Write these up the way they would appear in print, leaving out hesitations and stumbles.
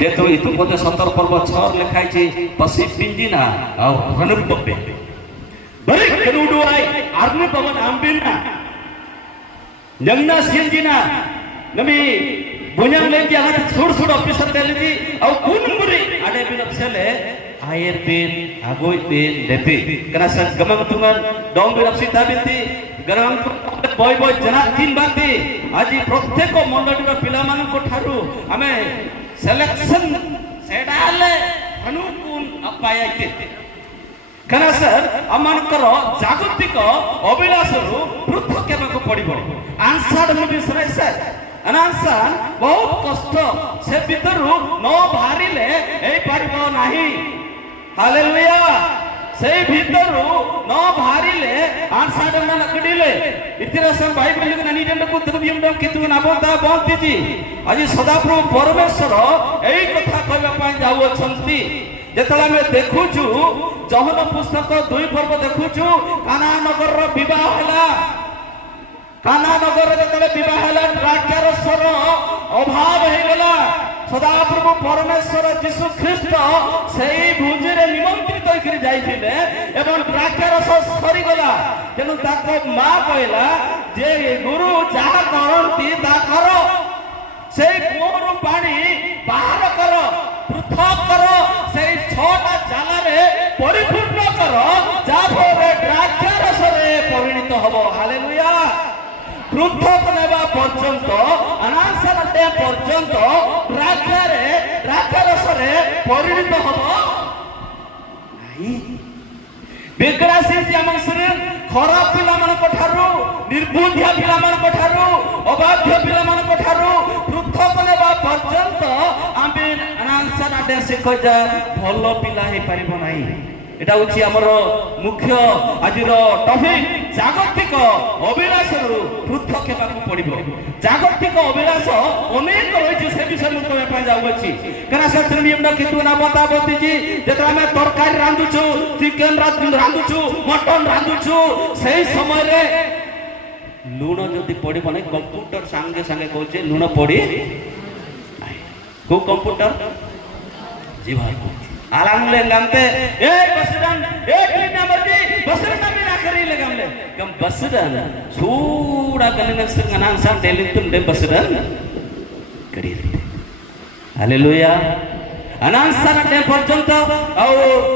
जेतु इतु पदे 17 पर्व 6 लिखाई छे पसी पिंजिना और रनुप बे बरे कनुडुआई आर्नु पवन आंबिना जंगना सिंजिना नमी बुnyang लेंजी आगे सुर ऑफिसर देली और कुनमुरी आडे बिन अपसेले आयर बिन आगोय बिन देती कना सन गमंग तुंगन डोंग बिन अपसिता बिनती गरम बॉय बॉय जना तीन बाती आज प्रत्येक मंडलीर पिला मानन को ठारू आमे सिलेक्शन सेडाले अनुकूल अपायते कना सर अमानकर जागतिक अभिलाषरु पृथक हेबाकू पड़िबो आंसर मुझे सर सर अनांसान बहुत कष्ट से भीतरु न बाहरिले ए पारिबो नाही हालेलुया से भीतरु न बाहरिले आंसर मन कडिले इतिहास बाइबल के नीडन को द्रव्यम कितु नाबता बंतीजी आज सदाप्रभु परमेश्वर एई कथा कहबा पय जाउ अछंती जेतला में देखुछु जहन पुस्तक 2 पर्व देखुछु काना नगर रो विवाह हला काना नगर जेतले विवाह हला द्राक्षारसर अभाव हे गला सदाप्रभु परमेश्वर यीशु ख्रीष्ट सेई भोजी रे निमंत्रित होकर जाइथिले एवं द्राक्षारस सरी गला तेनु ताको मां कहला जे गुरु जहा करंती ता करो से कोरु पानी बाहर करो पृथक करो से 6टा जाला रे परिपूर्ण करो जाफरे द्राक्षारस रे परिणत हबो हालेलुया पृथक नेबा पर्यंत अनांसन दे पर्यंत द्राक्षारस रे परिणत हबो नाही बेग्रासी आम शरीर खराब पिला मान ठारू निर्बुद्धिया पिला मान ठारू अबाध्य पिला मान ठारू पृथक नेबा पर्यंत आमे अनांसन दे शिखजा भलो पिला हे परिबो नाही एटा होची हमर मुख्य आजिर टॉपिक जागतिक अभिलाष पृथक हेबाकू पड़िबो जागतिक अभिलाष अनेक रहिछि से विषय मु कहबा पय जाउ अछि कना सत्र नियमडा कितु ना बता बतीजी जेतरा में तरकारी रांधुछु चिकन रांधुछु मटन रांधुछु सेही समय रे लूण जदी पड़िबो नै कंप्यूटर संगे संगे कहचे लूण पड़ी को कंप्यूटर जीवा आलांगले गमते ए बसरन ए क्लीन नंबर जी बसरन में ना करी ले गमले कम बसरन छूड़ा गलन संगनान सान डेली तुम दे बसरन करी हालेलुया अनांसन दे पर्यंत औ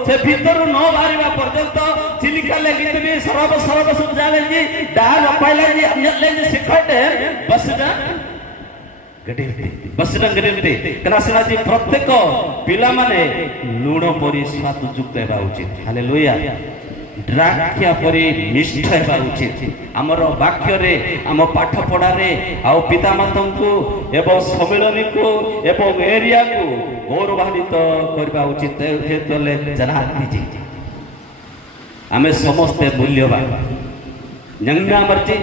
से भीतर न बारिबा पर्यंत चिलिका लेगित भी सरब सुजाले जी डाल पाइले जी अन्यले जी सिखटे बसरन गडिलते बसरन गडिलते कनासना जी प्रत्येक पिला माने लूण परि स्वाद युक्त हेबा उचित हालेलुया द्राक्षा परि निष्ठ हेबा उचित हमर वाक्य रे हम पाठ पढ़ा रे आ पिता माता को एवं सम्मेलन को एवं एरिया को गौरवान्वित करबा उचित हेतले जनाती जी हमें समस्त मूल्यवान जंगना मर्जी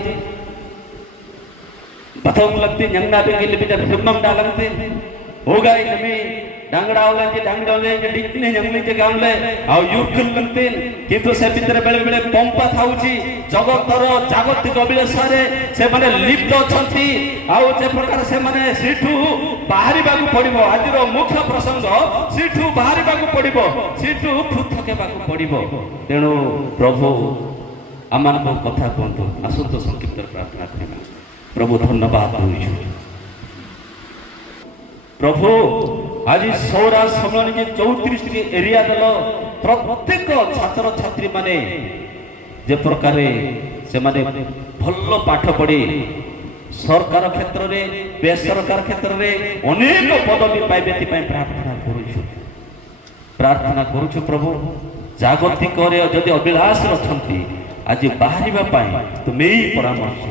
प्रथम लगती जंगना पे गिल बिटर फिल्मम डालते हो गई नमी डांगड़ावले जे डांगड़ावले जे डिकने जंगली जे गामले आ युकुल लगते किंतु से भीतर बेले बेले पंपा थाउची जगतर जागतिक अभिलाषरे से माने लिप्त अछंती आ जे प्रकार से माने सिठू बाहरी बागु पड़िबो आजिरो मुख्य प्रसंग सिठू बाहरी बागु पड़िबो सिठू पृथक बागु पड़िबो तेणु प्रभु अमान को कथा कोंतु असंत संकीर्तन प्रार्थना करिबा प्रभु धन्यवाद होइछु प्रभु आज सौरा सम्मेलन के 34 टी एरिया दल प्रत्येक छात्र छात्री माने जे प्रकार से माने भल्लो पाठ पढ़ी सरकार क्षेत्र रे बेसरकार क्षेत्र रे अनेक पदवी पाइबे ति पय प्रार्थना करूछु प्रभु जागतिक रे जदि अभिलाष रखंती आज बाहरिबा पाए तुमे ही परामर्श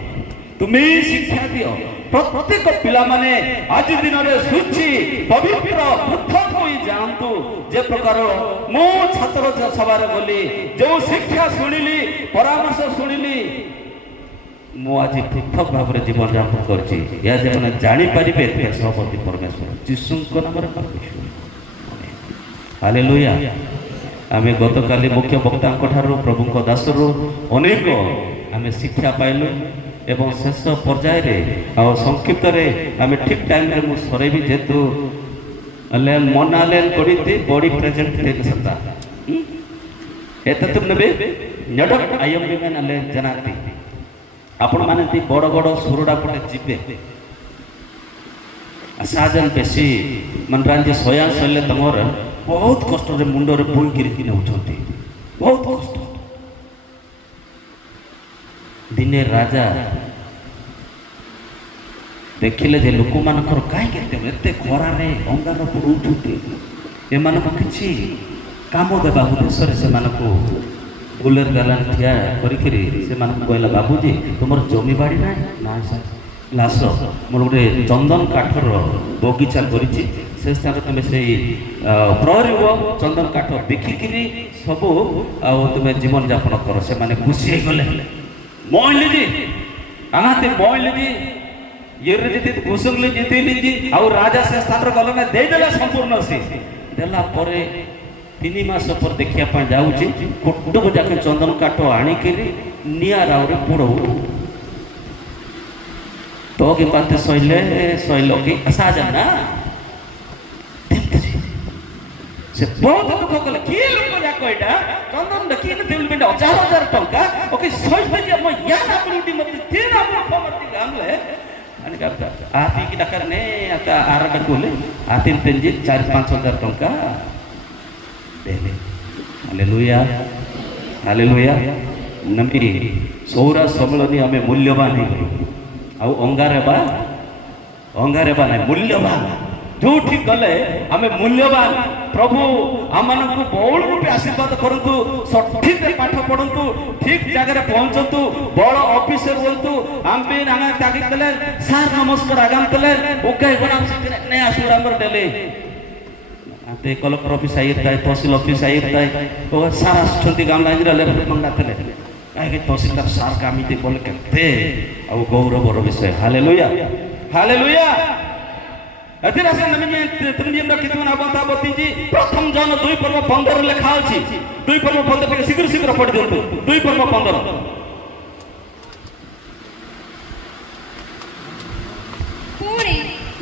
तुमे शिक्षा दियो प्रत्येक पिला माने आज दिन रे सुची पवित्र पृथक होई जानतु जे प्रकार मो छात्र सभार गली जो शिक्षा सुनिली परामर्श सुनिली मो आज पृथक भाव रे जीवन यापन करछि या जे माने जानि परिबे ते सभापति परमेश्वर यीशु को नाम रे परमेश्वर हालेलुया आमे गतकाली मुख्य वक्ता ठारू प्रभु को दासरु अनेक आमे शिक्षा पाइलु एवं शेष पर्याय रे आ संक्षिप्त रे आमे ठीक टाइम रे मु सरेबी जेतु अल्ले मनाले कोडिते बॉडी प्रेजेंट देख सकता एत तुम नबे नडक आयम बिमेन अल्ले जनाती आपण माने ती बड़ बड़ सुरडा पटे जिबे साजन बेसी मनरांजी सोया सले तमर बहुत कष्ट रे मुंडो रे बोई गिरकी न उठंती बहुत कष्ट दिने राजा देखिले जे लोक मानकर काई केते एते खरा रे अंगार पर उठुते ए मानको किछि काम देबा उद्देश्य से मानको बुलेर गालान थिया करिकरी से मानको कहला बाबूजी तुमर जमी बाड़ी ना ना सर लास मोर गोटे चंदन काठर बगीचा करिछि से स्थान तुम से प्रहरी हो चंदन काठ बिकिकरी सब आ तुम जीवन यापन कर से माने खुशी हो गले मोइली जी आते मोइली जी ये जीति कुसुमली जीतिली जी आ राजा से स्थान गल में दे देला संपूर्ण से देला परे 3 मास पर देखिया पा जाउची कोटो को जाके चंदन काठ आनी केरी निया राउरे पोड़ो तो के बात सैलो की असाजन ना से बहुत दुख कले की लोक जाको एटा चंदन देखि न दिल बिंड 1000 टंका ओके सैलो जे म या ना पुरुटी मते तीन हम खबरती गामले अनि का आती की डकर ने आका आरडा कोले आती तेंजी 4-5,000 टंका देले हालेलुया हालेलुया नमी सौरा सम्मेलनी हमें मूल्यवान है आउ अंगारे बा नहीं मूल्यवान जो ठीक गले हमें मूल्यवान प्रभु आमन को बहुल रूपे आशीर्वाद करंतु सठिक पाठ पढ़ंतु ठीक जगह पहुंचतु बड़ ऑफिसर होतु हम भी नांगा ताकि तले सार नमस्कार आगाम तले ओके गना ने आसुर हमर डेले आते कलेक्टर ऑफिस आइरताय तहसील ऑफिस आइरताय ओ सारा छंती गाम लाइन रे लेफ्ट मंगा तले काहे तहसीलदार सार कामिते बोले केते आ गौरव विषय हालेलुया हालेलुया अतिरा से नमिने तुमदिन कितुना बंता बतीजी प्रथम जन 2 पर्व 15 लिखा अछि 2 पर्व 15 के शीघ्र शीघ्र पढ़ दियंतु 2 पर्व 15 पुणी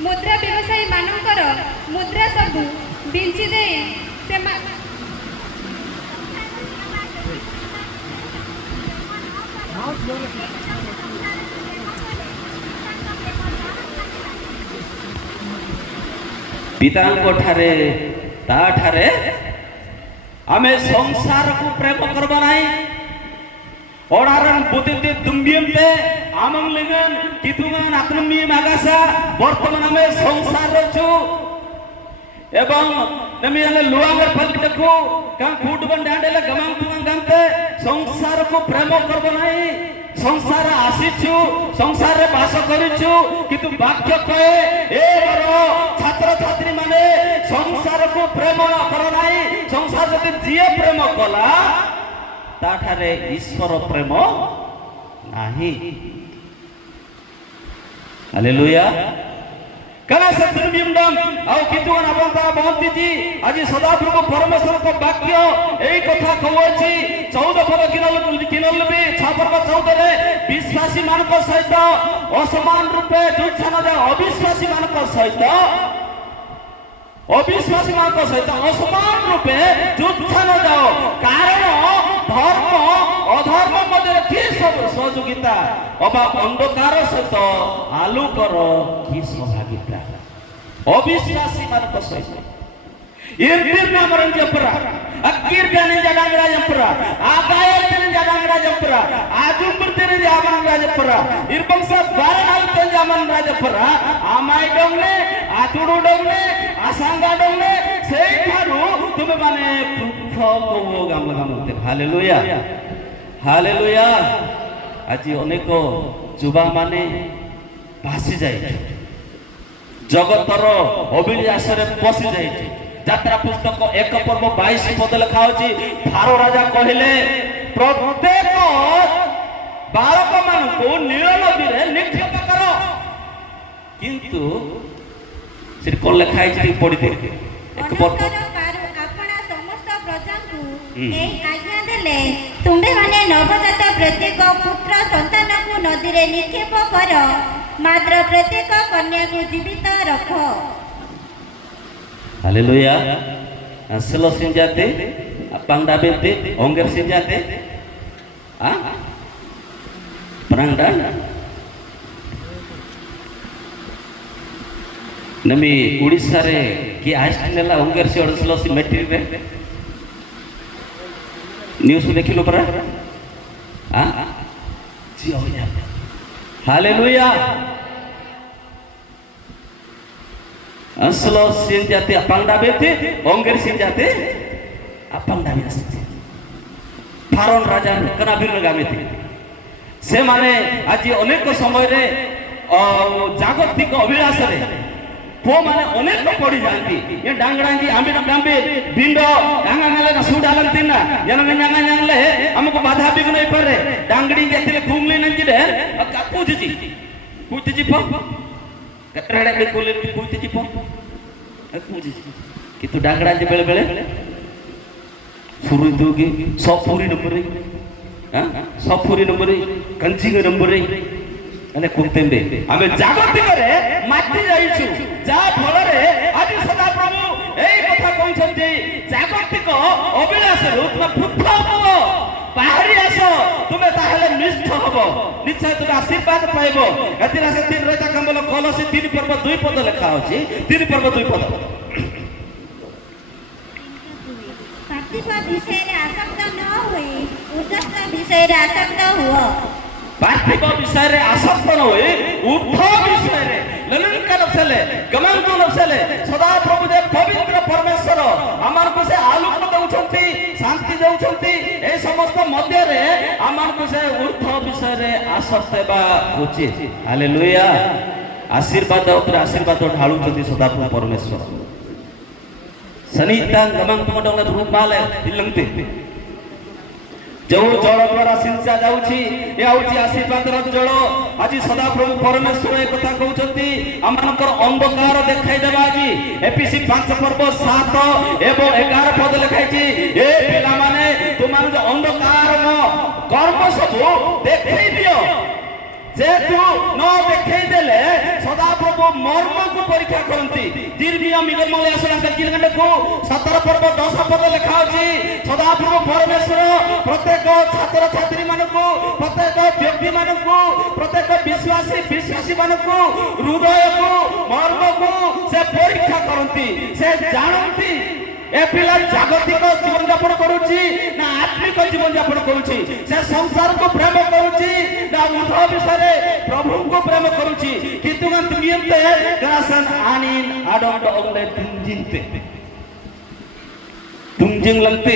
मुद्रा व्यवसायी मानकर मुद्रा सब बिंची दे से पितांको ठारे ता ठारे आमे संसार को प्रेम करबा नाही ओडारन बुद्धिते दुंबियमते आमंग लिगन कितुमान आत्ममी मागासा वर्तमान आमे संसार रछु एवं नमियाले लुआंगर फल देखो का फूट बन डांडेले गमांग तुंग गामते संसार को प्रेम करबा नाही संसार आसीछु संसार रे बास करिछु किंतु वाक्य कहे ए बरो छात्र छात्री माने संसार को प्रेम न कर नाही संसार जति जिए प्रेम कला ताठारे ईश्वर प्रेम नाही हालेलुया कला से दुर्बिमडम आउ कितुन आपनता बहंती आज सदाप्रभु परमेश्वर को वाक्य एई कथा कहउछि 14 पद किनल भी छापर को 14 रे विश्वासी मानक सहित असमान रूपे दुच्छन दे अविश्वासी मानक सहित असमान रूपे दुच्छन जाओ कारण धर्म अधर्म मध्य की सब सहयोगिता अबा अंधकार सहित आलोकर की सहभागिता अविश्वासी मानक सहित इर्बिर नाम रंजपरा अकीर गाने जडांगरा जंपरा आगायल तेने जडांगरा जंपरा आजुम्बर तेने जामन राजपरा इरबंसा बारनाल तेने जामन राजपरा आमाय डोंगने आतुडु डोंगने आसांगा डोंगने सेई थारु तुमे माने पुख को गाम लगामते हालेलुया हालेलुया आज अनेक युवा माने भासी जाय जगतर अभिलाष रे पसी जाय यात्रा पुस्तक 1 पर्व 22 पद लिखा होची फारो राजा कहले प्रत्येक बालक मान को नील नदी रे निक्षेप कर किंतु सिर कोन लिखा है पढ़ी दे एक पद आपना समस्त प्रजा को एई आज्ञा देले तुम्बे माने नवजात प्रत्येक पुत्र संतान को नदी रे निक्षेप कर मात्र प्रत्येक कन्या को जीवित रखो hallelujah selo sinjate apang dabete ongger sinjate perang dan नमी उड़ीसा रे कि आइसनेला उंगर से अड़सलो सी मेट्री रे न्यूज़ देखिलो परा जी हो जा हालेलुया असलो सिन जाते अपांगडा बेते उंगर सिन जाते अपांगडा बेते फारोन राजा कना बिर लगामे थे से माने आज अनेक समय रे जागतिक अभिलाष रे वो माने अनेक पड़ी जाती ये डांगरांगी आंबे डांबे बिंडो डांगा नाले ना सूड आलंती ना जनंग न्यांगा न्यांगले हमको बाधा भी नहीं पड़ रहे डांगड़ी जैसे घूमले नहीं जिले अब क्या पूछ जी पो कटराड़े में कोले पूछ जी पो पूछ जी कि तू डांगड़ा जी बेले बेले सुरुई दोगी सौफूरी नंबरी सौफूरी नंबरी कंचिंग नंबरी अने कुंतेंबे आमे जागतिक रे माटी जाईछु जा फल रे आज सदा प्रभु एई कथा कहउछन्ती जागतिक अभिलाष रूप में पृथक बाहरी आसो तुमे ताहेले निष्ठ हबो निश्चय तुमे आशीर्वाद पाइबो एतिरा से तीन रता कंबल कलसी 3 पर्व 2 पद लिखा अछि 3 पर्व 2 पद पार्थिव विषय रे आसक्त न होई उद्देश्य विषय रे आसक्त हुओ पार्थिव विषय रे आसक्त न होई उठ विषय रे ललित नफसले गमंतु नफसले सदा प्रभु दे पवित्र परमेश्वर अमन को से आलोक दउछंती शांति दउछंती ए समस्त मध्य रे अमन को से उठ विषय रे आसक्त बा उचित हालेलुया आशीर्वाद ऊपर आशीर्वाद ढाळुछंती सदा प्रभु परमेश्वर सनिता गमंतु डंगले रूप माले इलंगते जो जल द्वारा सिंचा जाउछि ए आउछि आशीर्वाद र जल आज सदा प्रभु परमेश्वर ए कथा कहउछंती अमानकर अंधकार देखाई देबा जी एपीसी 5 पर्व 7 एवं 11 पद लिखाई छी ए पिला माने तुमान जो अंधकार म कर्म सब देखाई दियो जे तू न देखाई देले सदा प्रभु मर्म को परीक्षा करंती दिर्बिया मिगमल आसना कजिलगंड को 17 पर्व 10 पद लिखा अछि सदा प्रभु परमेश्वर प्रत्येक छात्र छात्री मानको प्रत्येक व्यक्ति मानको प्रत्येक विश्वासी मानको हृदय को मर्म को से परीक्षा करंती से जानंती ए पिला जागतिक जीवन यापन करूची ना आत्मिक जीवन यापन करूची से संसार को प्रेम करूची ना उठ विषय प्रभु को प्रेम करूची किंतु तुमियंते ग्रासन आनीन आडोंड ओगले तुंजिंग लंगते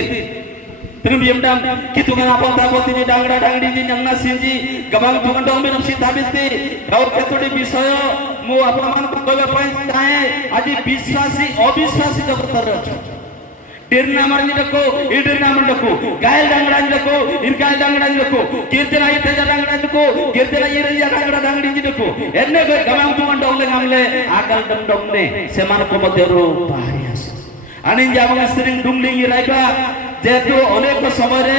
त्रिमियमडम किंतु अपन दावती जी डांगड़ा डांगड़ी जी नंगना सिंजी गबांग तुगंडो में नफसी दाबिते और केतोडी विषय मो अपन मान को कहबे पई चाहे आज विश्वासी अविश्वासी जगत रे अछि डेरना मारनी देखो इडरना मारनी देखो गायल डांगड़ा देखो इनकाल डांगड़ा देखो कीर्तना इते डांगड़ा देखो कीर्तना ये रिया डांगड़ा डांगड़ी जी देखो एने गय गमाम तुमन डोंगले गामले आकल डम डोंगने सेमान को मध्यरो बाहरी आस आनिन जाबंग स्त्रींग डुंगलिंग रायबा जेतु अनेक समय रे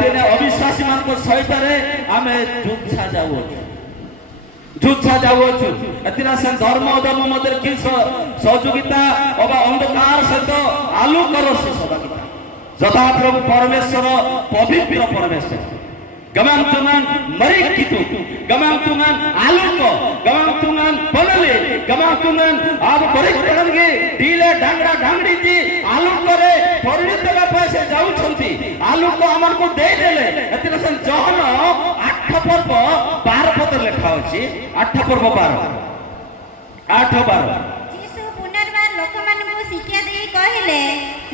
तेने अविश्वासी मान को सहित रे आमे जुच्छा जावछु अतिना सन धर्म अधर्म मध्य कि सहयोगिता अबा अंधकार सहित आलोकर से सहभागिता जथा प्रभु परमेश्वर पवित्र परमेश्वर गमन तुंगन मरी कितु गमन तुंगन आलोक गमन तुंगन बनले गमन तुंगन अब बरे करणगे डीले डांगड़ा डांगड़ी जी आलोक करे परिणत बापा से जाउछंती आलोक हमन को दे देले अतिना सन जहन 8 पर्व 12 पद लिखा अछि 8 पर्व 12 8 12 यीशु पुनर्बार लोकमान को शिक्षा देई कहिले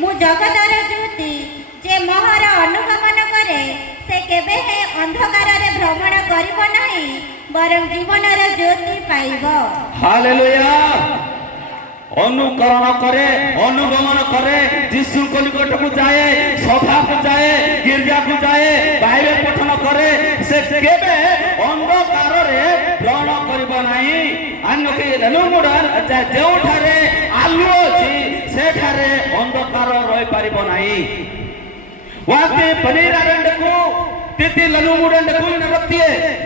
मु जगतर ज्योति जे मोहर अनुगमन करे से केबे हे अंधकार रे भ्रमण करिवो नाही बरं जीवन रे ज्योति पाइबो हालेलुया अनुकरण करे अनुगमन करे यीशु को निकट को जाए सभा को जाए गिरजा को जाए बाइबल पठन करे से केबे अंधकार रे भ्रमण करिवो नाही अन्यके लनुमुडन जेउ ठारे आलु अछि से ठारे अंधकार रहि पारिबो नाही वाते पनीर आरंड को Titi lalu muda dekul narapti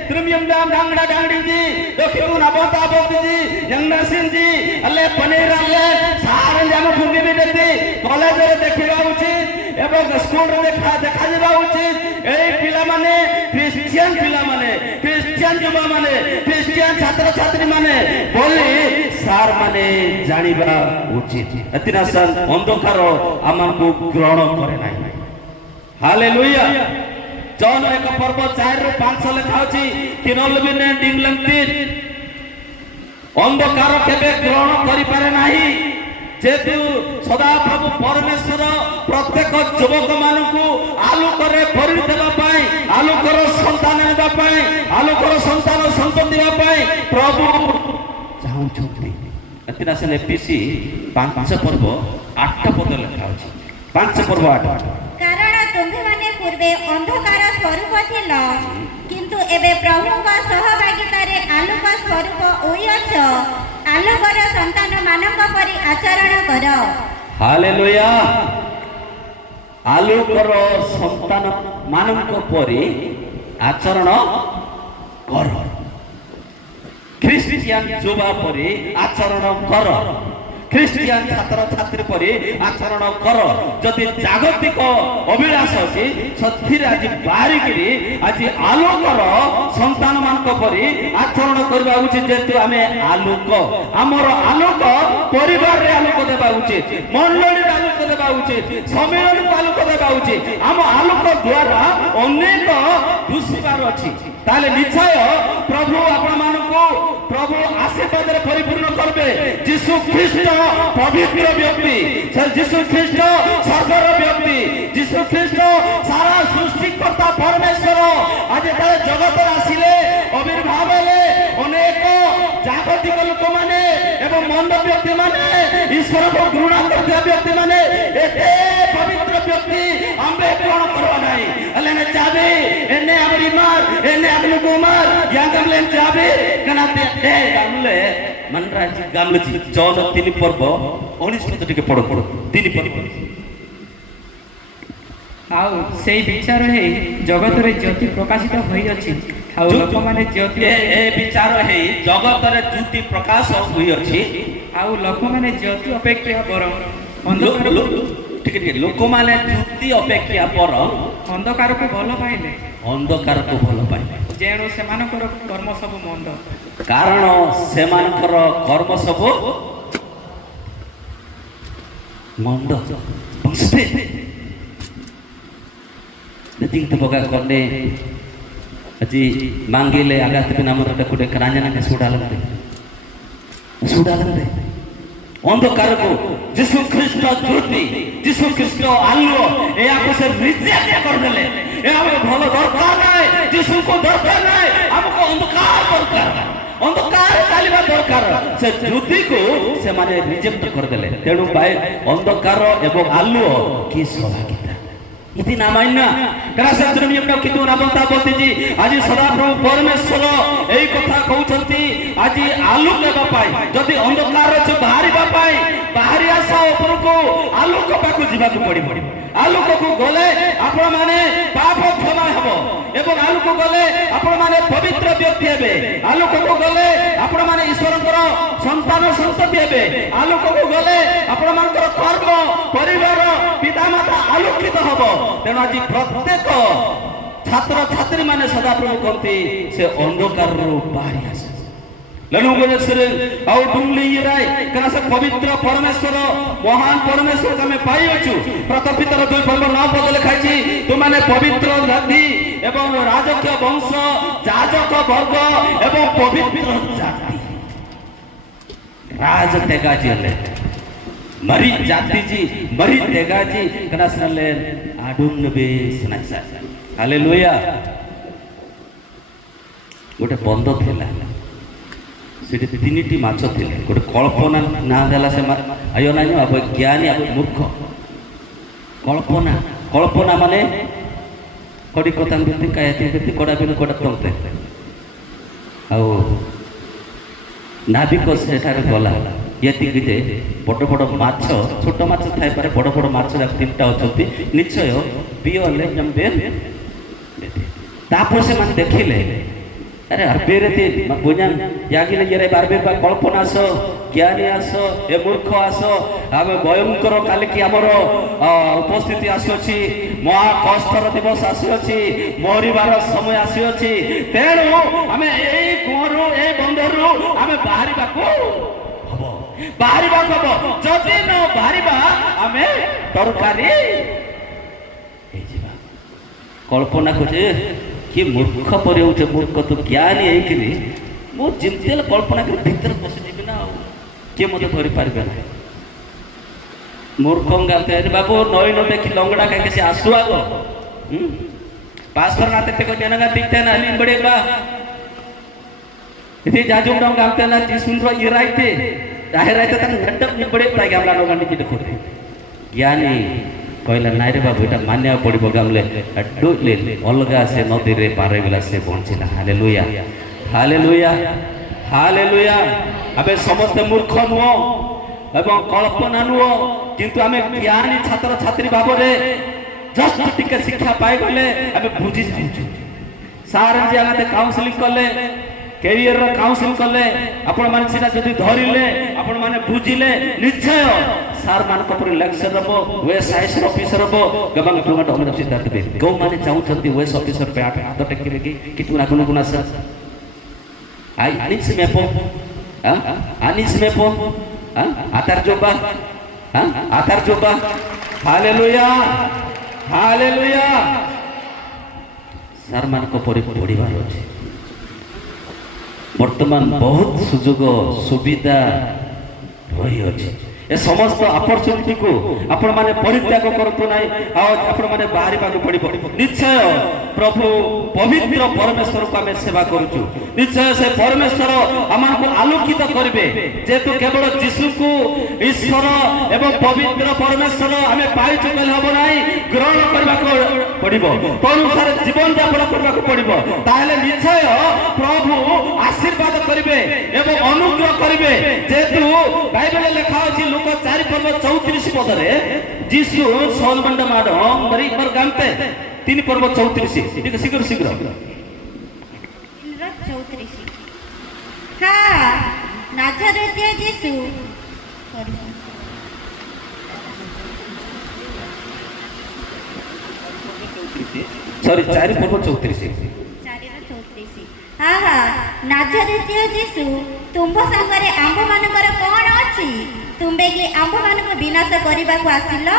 Trimium dam dangda dangdi Dokimu nabota aboti Yang nasinji Alle paneer alle Saran jama bhumi bideti College re dekhiba uchit Ebong school re dekha jiba uchit Ei pila mane Christian pila mane Christian juba mane Christian chhatra chhatri mane Boli sar mane janiba uchit Atinasan ondokaro amanku grono kore nai Hallelujah John एक पर्व 4-5 लेखा अछि किनलबिने डिंगलंग 3 अंधकार केबे ग्रहण करि पारे नाही जेतु सदा प्रभु परमेश्वर प्रत्येक युवक मानकु आलोकरे भरि देबा पई आलोकर संतान देबा पई आलोकर संतान संतति देबा पई प्रभु चाहू छथि अतिना से एपीसी 5 पर्व 8 पद लेखा अछि 5 पर्व 8 कारण तुम्ही माने पूर्वे अंधकार स्वरूप थिल किंतु एबे प्रभुक सहभागितारे आलोक स्वरूप होइछ आलोकर संतान मानक परि आचरण कर हालेलुया आलोकर संतान मानक परि आचरण कर ख्रिस्टियान जुवा परि आचरण कर ख्रिस्टियान छात्र छात्री परि आचरण कर जदि जागतिक अभिलाष अछि सथिर आज बारिकिरी आज आलोकर संतान मानक परि आचरण करबा उचित जेतु आमे आलोक हमर आलोक परिवार रे आलोक देबा उचित मंडली रे आलोक देबा उचित सम्मेलन रे आलोक देबा उचित हम आलोक द्वारा अनेक दुष्पार अछि ताले निश्चय प्रभु आपण मानको प्रभु आशीर्वाद रे परिपूर्ण करबे यीशु ख्रीष्ट पवित्र व्यक्ति यीशु ख्रीष्ट स्वर्गर व्यक्ति यीशु ख्रीष्ट सारा सृष्टिकर्ता परमेश्वर आज ताले जगत आसिले आविर्भाव हेले अनेक जागतिक लोक माने एवं मंद व्यक्ति माने ईश्वर को घृणा करते व्यक्ति माने एते पवित्र व्यक्ति हमरे ग्रहण करबा नाही अलेने जाबे एने हमरी मार एने अगले कुमार यांगमले जाबे कनाते ए गामले मनराज गामलेजी 3 पर्व 19 पद टिके पढो 3 पर्व आउ सेई विचार हे जगत रे ज्योति प्रकाशित होई अछि आउ लोक माने ज्योति ए विचार हे जगत रे ज्योति प्रकाश होई अछि आउ लोक माने ज्योति अपेक्षा बरम अंधकार ठीक ठीक लोक माने ज्योति अपेक्षा बरम अंधकार को भलो पाइले अंधकार को भलो पाइले जेणु सेमानकर कर्म सब मंद कारण सेमानकर कर्म सब मंद बंसते नथिंग तो बगा करने अजी मांगेले आगात पे नाम रटा कुडे करांजना के सुडालंदे अंधकार को यीशु ख्रीष्ट ज्योति यीशु ख्रीष्ट आलो ए आपको से रिजेक्ट कर देले ए हमें भलो दरकार नाही यीशु को दरकार नाही हमको अंधकार दरकार अंधकार चालिबा दरकार से ज्योति को से माने रिजेक्ट कर देले तेणु भाई अंधकार एवं आलो की सहभागिता इति नामान्य करा नियम कितु नाबंता बोलती जी आज सदा प्रभु परमेश्वर एई कथा कहउछंती आज आलोक लेबा पाई जदि अंधकार छ बाहरिबा पाई बाहरी आसा ऊपर को आलोक पाकु जिबा को पड़ी आलोक को गले आपण माने पाप क्षमा हबो एवं आलोक गले आपण माने पवित्र व्यक्ति हेबे आलोक को गले आपण माने ईश्वरकर संतान संतति हेबे आलोक को गले आपण मानकर कर्म परिवार पितामाता आलोकित हबो तेणु आज प्रत्येक छात्र छात्री माने सदा प्रभु कहते से अंधकार बाहरी आसे लनु गोजेश्वर आउ डुंगली राय कना से पवित्र परमेश्वर महान परमेश्वर हमें पाई अछु प्रथम पितर 2 पर्व 9 पद लिखाई छी तुम माने पवित्र जाति एवं राजकीय वंश जाजक वर्ग एवं पवित्र जाति राज तेगाजी ले मरी जाति जी मरी तेगाजी कना सले आडुन बे सनासा हालेलुया गोटे बंद थिला सेठी 3टी माछ थिले गोटे कल्पना ना देला से आयो ना अब ज्ञानी अब मूर्ख कल्पना माने कडी कथा बिति कायति बिति कोडा बिन कोडा तंते आ नाविक सेठारे गला यति गिते बड़ बड़ माछ छोट माछ थाई पारे बड़ बड़ माछ 3टा अछंती निश्चय पियोले जम्बे तापर से माने देखिले अरे बेरे ते बुझान यागिले येरे बारबे बा कल्पना आसो ज्ञानी आसो ए मूर्ख आसो आमे भयंकर काले की हमर उपस्थिति आसोछि महा कष्टर दिवस आसोछि मरिबार समय आसोछि तेणु आमे ए कुंवरु ए बंदरु आमे बाहरिबाको हबो बाहरिबाको हबो जदि न बाहरिबा आमे तरकारी हे जिबा कल्पना करे कि मूर्ख पर मूर्ख तो ज्ञानी है मो जिमती कल्पना कर भीतर पशिजी ना किए मत धरी पारे ना मूर्ख गाते बाबू नई न देखी लंगड़ा कहीं आसु आग पास ना तेना दिखते ना बड़े बा इथे जाजू गाते ना सुंदर इराइते राहराइते घंटा निबड़े पड़ा गमला नौगंडी देखो ज्ञानी कहला नाई रे बाबू एटा मानिया पड़ो गमले डोले अलगा से नदी रे पारे गला से पहुंचला हालेलुया हालेलुया हालेलुया अबे समस्त मूर्ख नुह एवं कल्पना नुह किंतु आमे ज्ञानी छात्र छात्री भाव रे जस्ट टिके शिक्षा पाई गले आमे बुझी जाइछु सार जे आमे काउंसलिंग करले कैरियर रो काउंसलिंग करले आपण माने सिना जदी धरिले आपण माने बुझिले निश्चय सार मान को पर लेक्चर रबो वेस आईएस ऑफिसर रबो गबंग टुंगा डोमिन सिद्धार्थ दे गौ माने चाहउछंती वेस ऑफिसर पे हाथ टेकिरे कि तुना कोन कोन सर आई अनिस मेपो अनिस मेपो आतार जोबा आतार जोबा हालेलुया हालेलुया सार मान को पर पढिबार अछि वर्तमान बहुत सुजोग सुविधा रही अछि ए समस्त अपॉर्चुनिटी को आपण माने परित्याग करतु नाही आपण माने बाहरी पाक पड़िबो निश्चय प्रभु पवित्र परमेश्वर को हमें सेवा करूछु निश्चय से परमेश्वर आमान को आलोकित करिवे जेतु केवल यीशु को ईश्वर एवं पवित्र परमेश्वर हमें पाई चुकल हबो नाही ग्रहण करबा को पड़िबो अनुसार जीवन यापन करबा को पड़िबो ताले निश्चय प्रभु आशीर्वाद करिवे एवं अनुग्रह करिवे जेतु बाइबल लिखा अछि लोक 4 पर्व 34 पदरे जीसु सोलमंड माडो मरी पर गामते 3 पर्व 34 ठीक शीघ्र शीघ्र 34 हां नाजरेतिया जीसु सॉरी 4 पर्व 34 हां हां नाजरेतिया जीसु तुंभ संगरे आंभ मानकर कोन अछि तुम्बे कि आंभ मानको विनाश करबा को आसिलो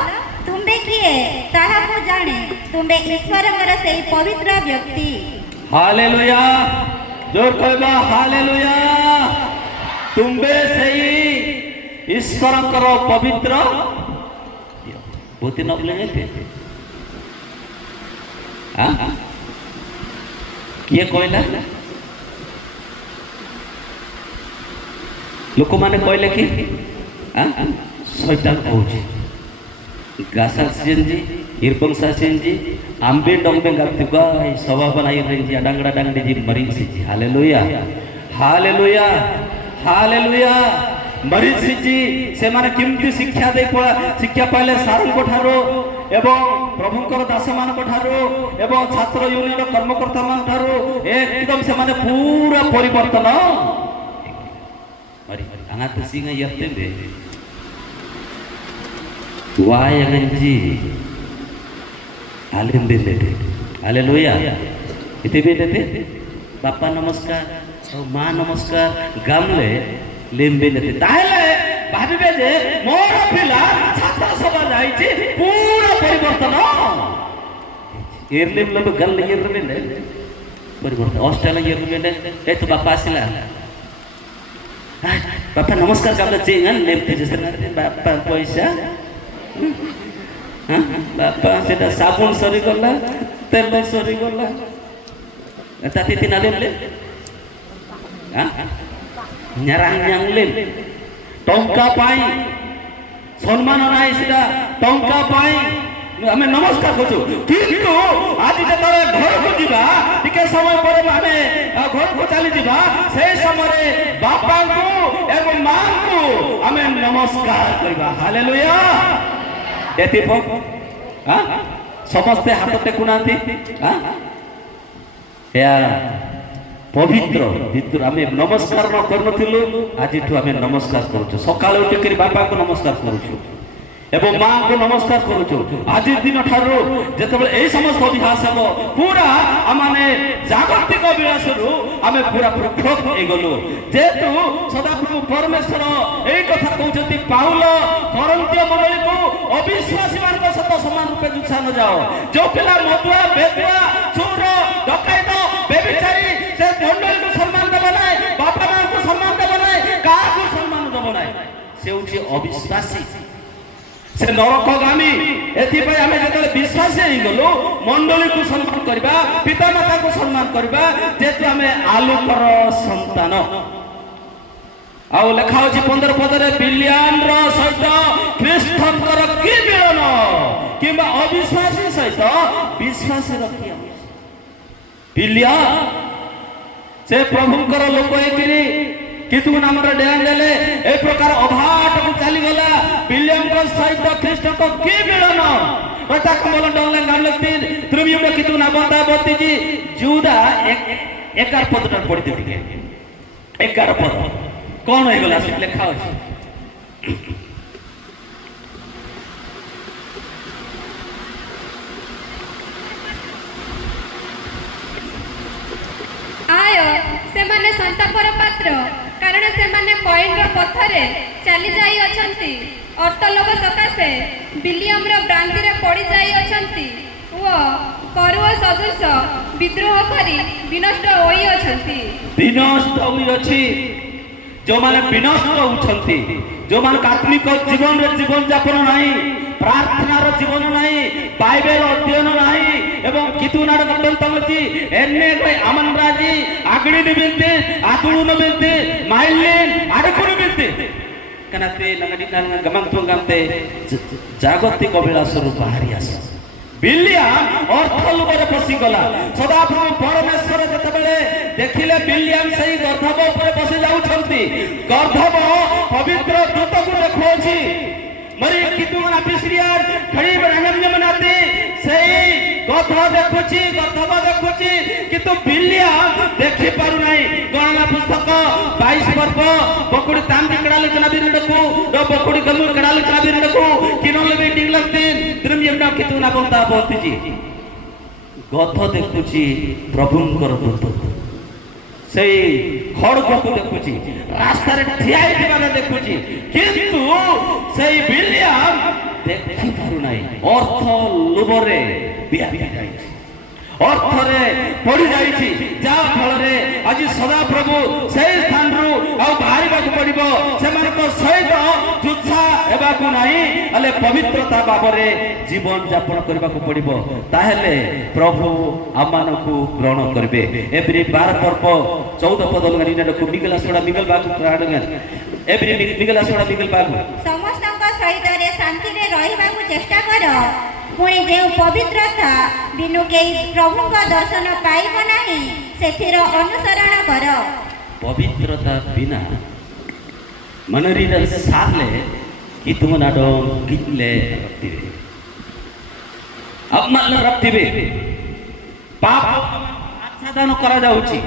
तुम्बे किए ताहा को जाने तुम्बे ईश्वरकर सेही पवित्र व्यक्ति हालेलुया जोर कहबा हालेलुया तुम्बे सेही ईश्वरकर पवित्र बोती नबले हेते हां किए कहला लोक माने कहले कि शैतान कहूँ गासा सेन जी इरपंसा सेन जी आंबे डंबे गाती गाय सभा बनाई रही डांगड़ा डांगड़ी जी मरीन सी जी हालेलुया हालेलुया हालेलुया मरीन सी जी से माने किमती शिक्षा दे शिक्षा पाइले सारन को ठारो एवं प्रभुकर दास मान को ठारो एवं छात्र यूनियन कर्मकर्ता मान ठारो एकदम से माने पूरा परिवर्तन मरी angat singa yertembe wayanganji alembelete hallelujah इते बेटे बापा नमस्कार और मां नमस्कार गामले लेम्बेलेते ताहेले भाबिबे जे मोर पिला छात्र सभा जाईची पूरा परिवर्तन एरलेम लब गल एरलेले परिवर्तन ऑस्ट्रेलिया एरलेले ए तो बापा आसिला बापा नमस्कार गामले जेंगन लेम्ते जसना बापा पैसा बापा सेटा साबुन सरी गला तेल सरी गला ताती तीन लेमले न्यारांग न्यांगले टंका पाई सम्मान नाई सेटा टंका पाई हमें नमस्कार करछु किंतु आज जतरे घर को जीवा टिके समय पर हमें घर को चली जीवा से समय बापा को एवं मां को हमें नमस्कार करबा हालेलुया एति हां समस्त हाथ टेकुनांती हां या पवित्र भितर आम नमस्कार न करूँ आज आम नमस्कार करुँ सकाल उठिक बापा को नमस्कार करुँ एवं माँ को नमस्कार करुँ आज दिन ठारू जिते यही समस्त अभ्यास हम पूरा आमने जागतिक अभ्यास आम पूरा पृथक हो गलु जेहेतु सदाप्रभु परमेश्वर यही कथा कहते पाउल करंतीय मंडली को अविश्वासी मान सहित समान रूपे जुछा न जाओ जो पिला मदुआ बेदुआ चोर डकैत बेबिचारी से मंडली को सम्मान देव ना बापा माँ को सम्मान देव ना क्या सम्मान देव ना से अविश्वासी से नरकगामी एथिपाई आमे जतले विश्वासी हे गलो मंडली को सम्मान करबा पिता माता को सम्मान करबा जेतु आमे आलोकर संतान आउ लेखा होची 15 पदरे बिलियन रो सहित ख्रीष्टकर की मिलन किबा अविश्वासी सहित विश्वासी रखिया बिलियन से प्रभुकर लोक एकरी कितु नाम डेंग देले ए प्रकार अभाट को चली गला विलियम को सहित ख्रीष्ट को की मिलन रता कमल डंगले नाम लगती त्रिमियो में कितु ना बता बती जी जूदा 11 पद पर पढ़ी देती 11 पद कौन है गला से लिखा अछि आयो से माने संतापर पात्र कारण से माने कॉइन रो पथरे चली जाई अछंती अर्थलोभ सकाशे विलियम रो भ्रांति रे पड़ी जाई अछंती वो करुव सदृश विद्रोह करी विनष्ट होई अछंती विनष्ट होई अछि जो माने विनष्ट होउछंती जो माने आत्मिक जीवन रे जीवन यापन नाही प्रार्थना रो जीवन नाही बाइबल अध्ययन नाही एवं कितु नाड गंतमती एन्ने कोई अमन राजी आगड़ी निबिते आतुळु नबिते माइलेन आडकुनु बिते कनाते नगडी नाल गमंतु गमते जागतिक अभिलाष रो बाहरी आसे विलियम अर्थलोभरे पसी गला सदाप्रभु परमेश्वर जतबेले देखिले विलियम सही गर्धब ऊपर बसी जाउछंती गर्धब पवित्र दूत को देखोछि मरी कितु ना पिसरियार खड़ी बनाने मनाते सही गधा देखुची गर्धब देखुची किंतु विलियम देखि पारु नाही गणना पुस्तक 22 पर्व बकुड़ी तांबी कडाले तना बिरडको रो बकुड़ी गमु कडाले तना बिरडको किनोले मीटिंग लगते द्रमियम ना कितु ना बंता बोलती जी गधा देखुची प्रभुंकर दूत से खड़ग को देखुची रास्ता रे ठिया हेबाने देखुची किंतु से विलियम देखि पारु नाही अर्थ लोभरे बियाबी जाई अर्थरे पड़ी जाई जा फल रे आज सदा प्रभु से स्थान रु आ बाहरिबा को पड़िबो से मन को सहित जुच्छा हेबा को नाही अले पवित्रता बाबरे जीवन यापन करबा को पड़िबो ताहेले प्रभु आमान को ग्रहण करबे एवरी 12 पर्व 14 पद गनी ने को मिगला सोडा मिगल बागु प्राण एवरी मिगला सोडा मिगल बागु समस्त का सहित रे शांति रे रहिबा को चेष्टा करो पुणी जे पवित्रता बिनु के प्रभु का दर्शन पाइब नाही सेथिर अनुसरण कर पवित्रता बिना मनरी साले कि तुम नाडो किले रखतिबे अब मन रखतिबे पाप आच्छादन करा जाउची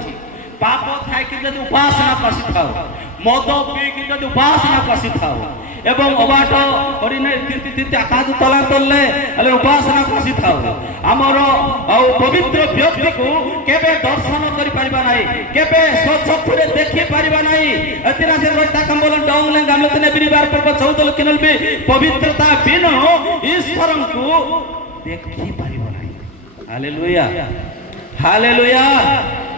पाप थाय कि जदि उपासना करसी थाओ मद पी कि जदि उपासना करसी थाओ एवं अबाट हरिने तीर्थ आकाश तला तले अले उपासना करसी थाओ हमर पवित्र व्यक्ति को केबे दर्शन करि परिबा नाही केबे स्वचक्षुरे देखि परिबा नाही अतिरा से रोटा कंबल डंगले गामतने बिरिबार पर 14 किनल भी पवित्रता बिना ईश्वरन को देखि परिबा नाही हालेलुया हालेलुया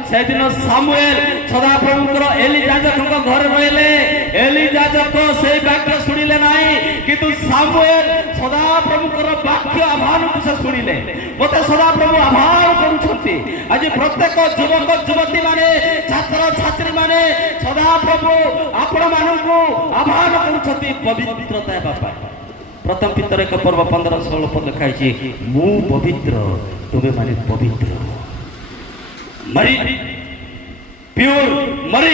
से दिन सामुएल सदा प्रभुकर एली याजक घर रहिले एली याजक से वाक्य सुनिले नाही किंतु सामुएल सदा प्रभुकर वाक्य आह्वान को से सुनिले मते सदा प्रभु आह्वान करूछंती आज प्रत्येक युवक युवती माने छात्र छात्री माने सदा प्रभु आपण माननको आह्वान करूछंती पवित्रता बापा प्रथम पितर एक पर्व 15-16 पद लिखाई छी मु पवित्र तुमे माने पवित्र मरी प्योर मरी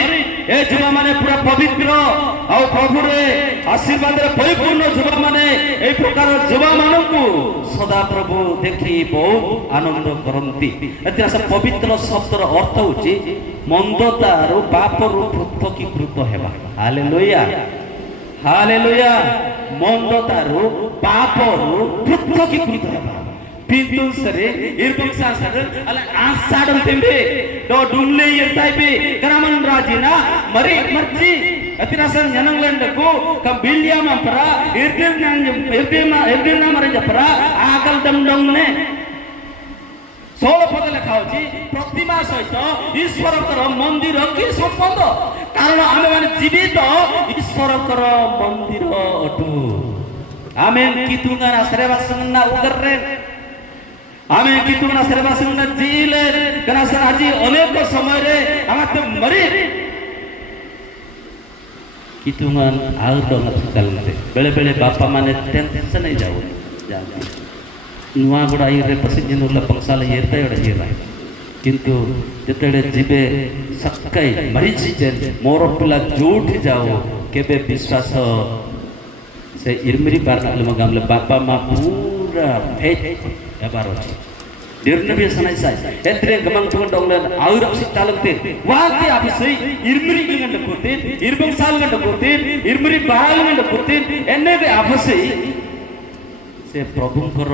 ए जुवा माने पूरा पवित्र ଆଉ ପ୍ରଭୁରେ ଆଶୀର୍ବାଦରେ ପରିପୂର୍ଣ୍ଣ ଯୁବା ମାନେ এই ପ୍ରକାର ଯୁବା ମାନଙ୍କୁ ସଦା ପ୍ରଭୁ ଦେଖି ବହୁତ ଆନନ୍ଦ କରନ୍ତି। ଏଥିରେ ସେ ପବିତ୍ର ଶବ୍ଦର ଅର୍ଥ ହେଉଛି ମନ୍ଦତାରୁ ପାପରୁ ପୃଥକୀକୃତ ହେବା। Hallelujah hallelujah. ମନ୍ଦତାରୁ ପାପରୁ ପୃଥକୀକୃତ ହେବା। Pintusere, Irving Sasser, Ansadam Timbe, Do Dunley Taipe, Karaman Rajina, Marie Marchi, Athinasan Yanangland go, Kambiliam Ampara, Irdina Marajapara, Akal Damdamne. ଷୋଳ ପଦ ଲେଖା ଅଛି ପ୍ରତିମା ସହିତ ଈଶ୍ୱରଙ୍କର ମନ୍ଦିର କି ସମ୍ବନ୍ଧ? କାରଣ ଆମେମାନେ ଜୀବିତ ଈଶ୍ୱରଙ୍କର ମନ୍ଦିର ଅଟୁ। ଆମେ କିତୁଙ୍ଗନା ସେରେବାସନା ଉଗର୍ରେ ଆମେ କିତୁଙ୍ଗନା ସେରେବାସନା ଜିଲେ କନାସନ ଆଜି ଅନେକ ସମୟରେ ଆମତେ ମରି କିତୁଙ୍ଗନ ଆଉ ତ ନଥିଲେ ବେଳେ ବେଳେ ବାପା ମାନେ ଟେନସନ ହେଇ ଯାଉ नुआ गुड़ा ये पसिंजन पंसाल येरता येरा किंतु जिते जीवे सकाई मरीची मोर पिला जोठी जाओ केबे विश्वास से इरमिरी बार गामले बापा माँ पूरा फेथ एबार अछि निर्नबी सनाई साई एत्रे गमन तुंग डोंगले आउर असी तालंते वाके आपसे इरमिरी गंड कोते इरबंग साल गंड कोते इरमिरी बाल गंड कोते एने के आपसे से प्रभुंकर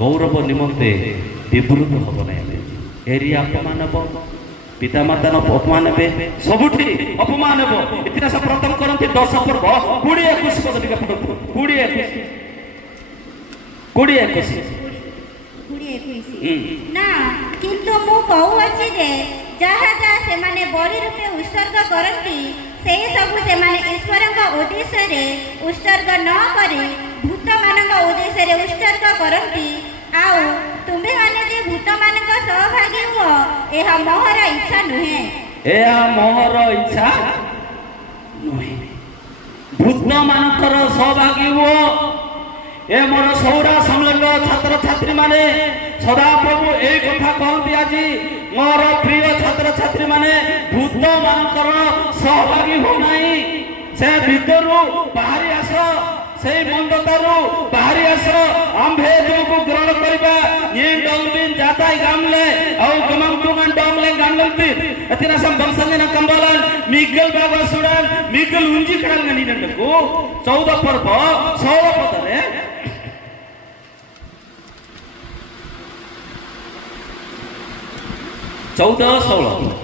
गौरव निमंते विवृत हम ना एरी अपमान हे पितामाता अपमान हे सबुठी अपमान हे इतिहास प्रथम करते 10 पर्व 20-21 पद टिके पढतु 20-21 ना किंतु मु कहू अछि जे जहा जहा से माने बलि रूपे उत्सर्ग करती से सब से माने ईश्वरक उद्देश्य रे उत्सर्ग न करी भूत मानक उद्देश्य रे उत्सर्ग करती आउ तुम्हें माने जे भूत मानक सहभागी हो एहा मोहर इच्छा नुहे एहा मोहर इच्छा नुहे भूत मानकर सहभागी हो ए मोर सौरा संलग्न छात्र छात्री माने सदा प्रभु ए कथा कहती आज मोर प्रिय छात्र छात्री माने भूत मानकर सहभागी हो नाही से भीतरु बाहरी आस से मंदतारु बाहरी आस आंभे तुमको ग्रहण करबा ये डोंबिन जाताई गामले औ गमंग तुंगन डोंगले गामलती अतिना सम बंसंजना कंबलन मिगल बाबा सुडन मिगल उंजी खडंगनी नंदको 14 पर्व 16 पदरे चौदह 16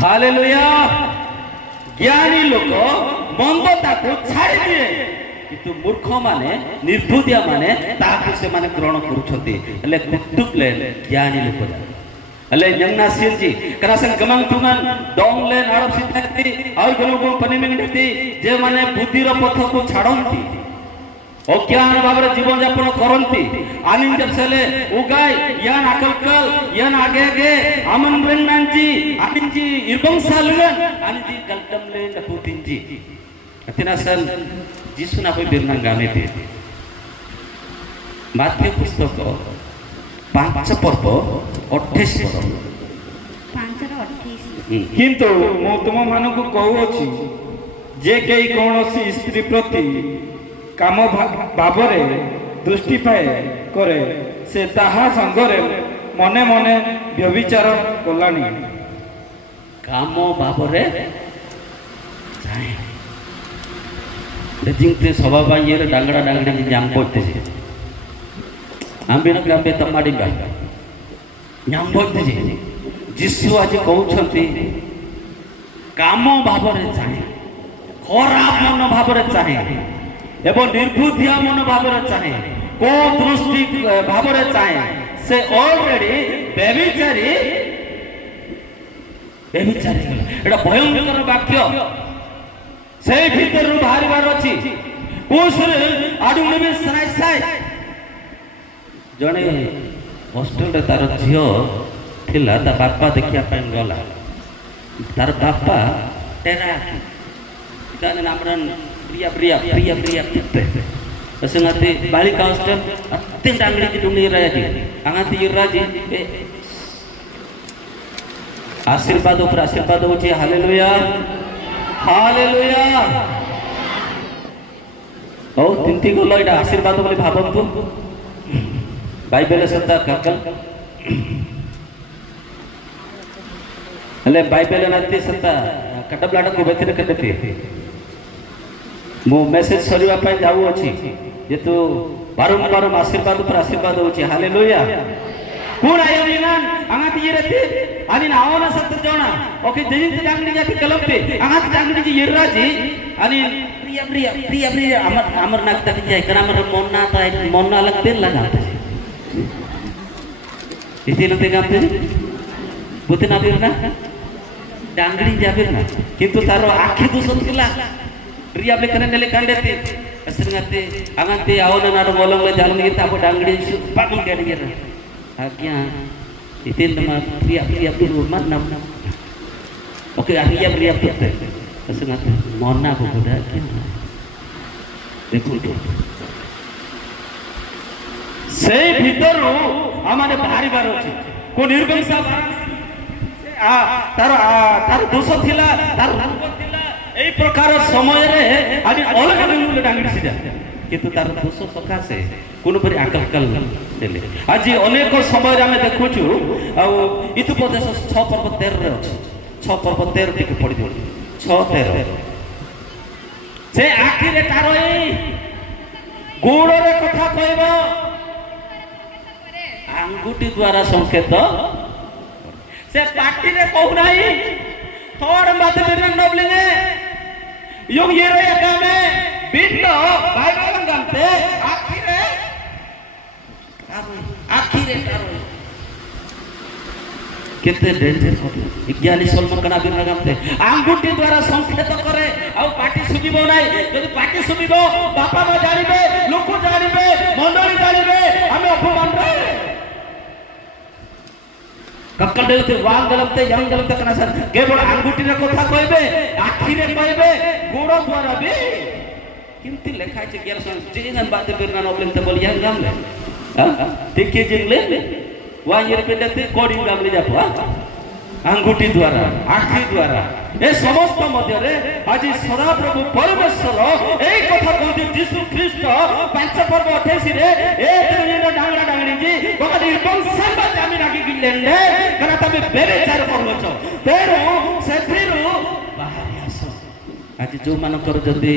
हालेलुया। ज्ञानी लोक मंदता को छाड़ी दिए किंतु मूर्ख माने निर्बुद्धिया माने ताकू से माने ग्रहण करूछथि हेले कुटुबले ज्ञानी लोक अले यंगना सिरजी करासन गमंग तुंगन डोंगले नारब सिद्धति और गलुगु पनिमिंगति जे माने बुद्धिर पथ को छाडंती अज्ञान भाबरे जीवन यापन करंती आनिन जबसेले उगाय यान अकलकल यान आगे आगे अमन ब्रह्मांजी आनिंजी इरबंग सालुन आनिंजी गलतमले नपुतिंजी अतिनासन जिसुना कोई बिरना गाने दे माध्यम पुस्तक 5 पर्व 28 पद 5-28 किंतु मो तुम मानकु कहू अछि जे केई कोनोसी स्त्री प्रति काम भावरे दृष्टि पाए करे से ताहा संगरे मने मने व्यभिचार कलानी काम भावरे जाए जिंगते सभा बाइये डांगड़ा डांगड़ी जाम पड़ते से आंबेन ग्रामे तमाडी बा जाम पड़ते से जिसु आज कहउछंती काम भावरे जाए खराब मन भावरे चाहे एवं निर्बुद्धिया मन भावरे चाहे को दृष्टि भावरे चाहे से ऑलरेडी व्यभिचारी एटा भयंकर वाक्य से भीतर बाहर बार अछि उस आडु नेबे साइ साइ जणे हॉस्टल रे तार झियो थिला ता बापा देखिया पे गला तार बापा तेरा जाने नामरन प्रिया प्रिया प्रिया प्रिया संगाते बालिका हॉस्टेल अत्यंत अंगड़ी की डूंगी राजी अंगाती ये राजी आशीर्वाद ऊपर आशीर्वाद होची हालेलुया हालेलुया ओ तिंती गोलो इडा आशीर्वाद बोली भाबंतु बाइबल सत्ता काकल अले बाइबल नाती सत्ता कटबलाटा को बेतरे कटते मो मेसेज सरिवा पाई जाऊ अछि जेतु बारंबार आशीर्वाद पर आशीर्वाद होची हालेलुया कोण आयो निनान अंगाती येरते आणि नावना सत्य जोना ओके जजित जांगडी जाती कलमते अंगाती जांगडी जी येराजी आणि प्रिय प्रिय प्रिय प्रिय अमर नागता की जाय करा अमर मोन्ना ता मोन्ना लगते लगाते इथे लते गाते बुते ना बिरना डांगडी जाबिरना किंतु तारो आखी दुसत किला प्रिय आपले कने नेले कांडेते असंगाते अंगाते आवना नाडो मोलंगले जालून घेता आपण डांगडी पागल केली गेला आज्ञा इथे नमा प्रिय प्रिय प्रिय मन नाम ओके प्रिय प्रिय प्रिय असंगाते मोना को बुडा के देखो तो से भीतर आमाने बाहरी बार अछि को निर्बंसा तार तार दोष थिला तार रूप थिला एई प्रकार समय रे आदि अलग अलग डांगडी सिजा किंतु तार दोष सकासे कोन परि आकलकल देले आज अनेक समय रे हमें देखुछु आ इतुपदेश 6 पर्व 13 रे अछि 6 पर्व 13 टिके पढि दियो 6 13 से आखि रे तारो एई गोड़ रे कथा कहबो अंगुठी द्वारा संकेत से पार्टी रे कहू नाही थोड़ मत बिना नबलिने यो ये रे गामे बिनो बाइबल गमते आखी रे तारो केते डेंजर को ज्ञानी सलमान कना बिना गमते अंगुठी द्वारा संकेत करे आ पार्टी सुबिबो नाही यदि पार्टी सुबिबो बापा मा जानिबे लोक जानिबे मंडली जानिबे हमें अपमान रे कक्कल देलते वांग गलते यंग गलते कना सर केवल अंगुठी रे कथा कहबे आखी रे कहबे गोड़ द्वारा बे किंतु लेखा छै गेर सन जेन बात बिरना नबलेन त बोल यंग गामले हां तिके जिंगले वा ये पेडते कोडी गामले जापा अंगुठी द्वारा आखी द्वारा ए समस्त मध्य रे आज सदा प्रभु परमेश्वर एई कथा कहते यीशु ख्रीष्ट पांच पर्व 28 रे ए दिन डांगड़ा डांगड़ी जी बका निर्बंध सब जामी राखी गिलेंडे कना तबे बेरे चार करवछ तेरो सेथिरु बाहर आसो आज जो मानकर जदी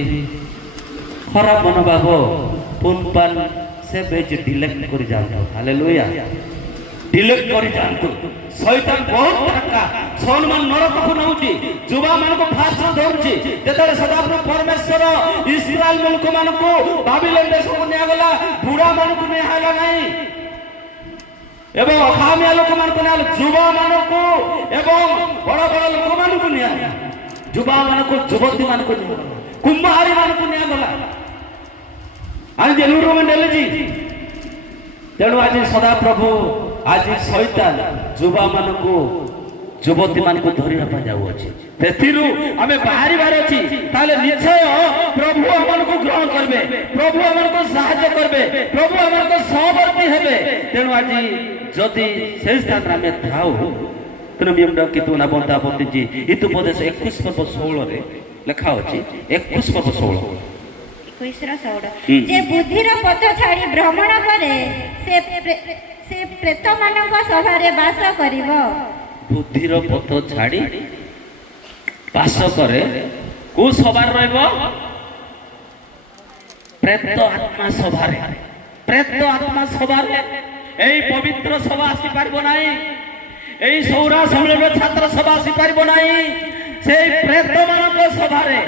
खराब मनोभाव पुनपान से बेज डिलेक्ट करि जातो हालेलुया डिलेक्ट करि जातो शैतान बहुत धक्का सम्मान नरक को नउची जुवा मान को फास्ट धरची जेतले सदाप्रभु परमेश्वर इस्राएल मुल्क मान को बाबिलोन देश को निया गला बुढ़ा मान को ने आला नहीं एवं अखामिया लोक मान को ने जुवा मान को एवं बड़ बड़ लोक मान को निया जुवा मान को युवती मान को कुंभारी मान को निया गला आज जेलुरो में डेले जी तेणु आज सदा प्रभु आज शैतान युवा मान को युवती मान को धरिया पा जाऊ अछि तेथिरु हमें बाहरी बार अछि ताले निश्चय प्रभु हमन को ग्रहण करबे प्रभु हमन को सहायता करबे प्रभु हमन को सहवर्ती हेबे तेणु आज जदि से स्थान में थाउ तेणु बियम कितु ना बंता बंती जी इतुपदेश 21 पर्व 16 रे लिखा अछि 21 पर्व 16 जे बुद्धिर पथ छाड़ी भ्रमण करे से प्रेत मानक सभा रे वास करिवो बुद्धिर पथ छाड़ी वास करे को सभा रहबो प्रेत आत्मा सभा रे प्रेत आत्मा सभा रे एई पवित्र सभा आसी पारबो नाही एई सौरा सम्मेलन छात्र सभा आसी पारबो नाही से प्रेत मानक सभा रे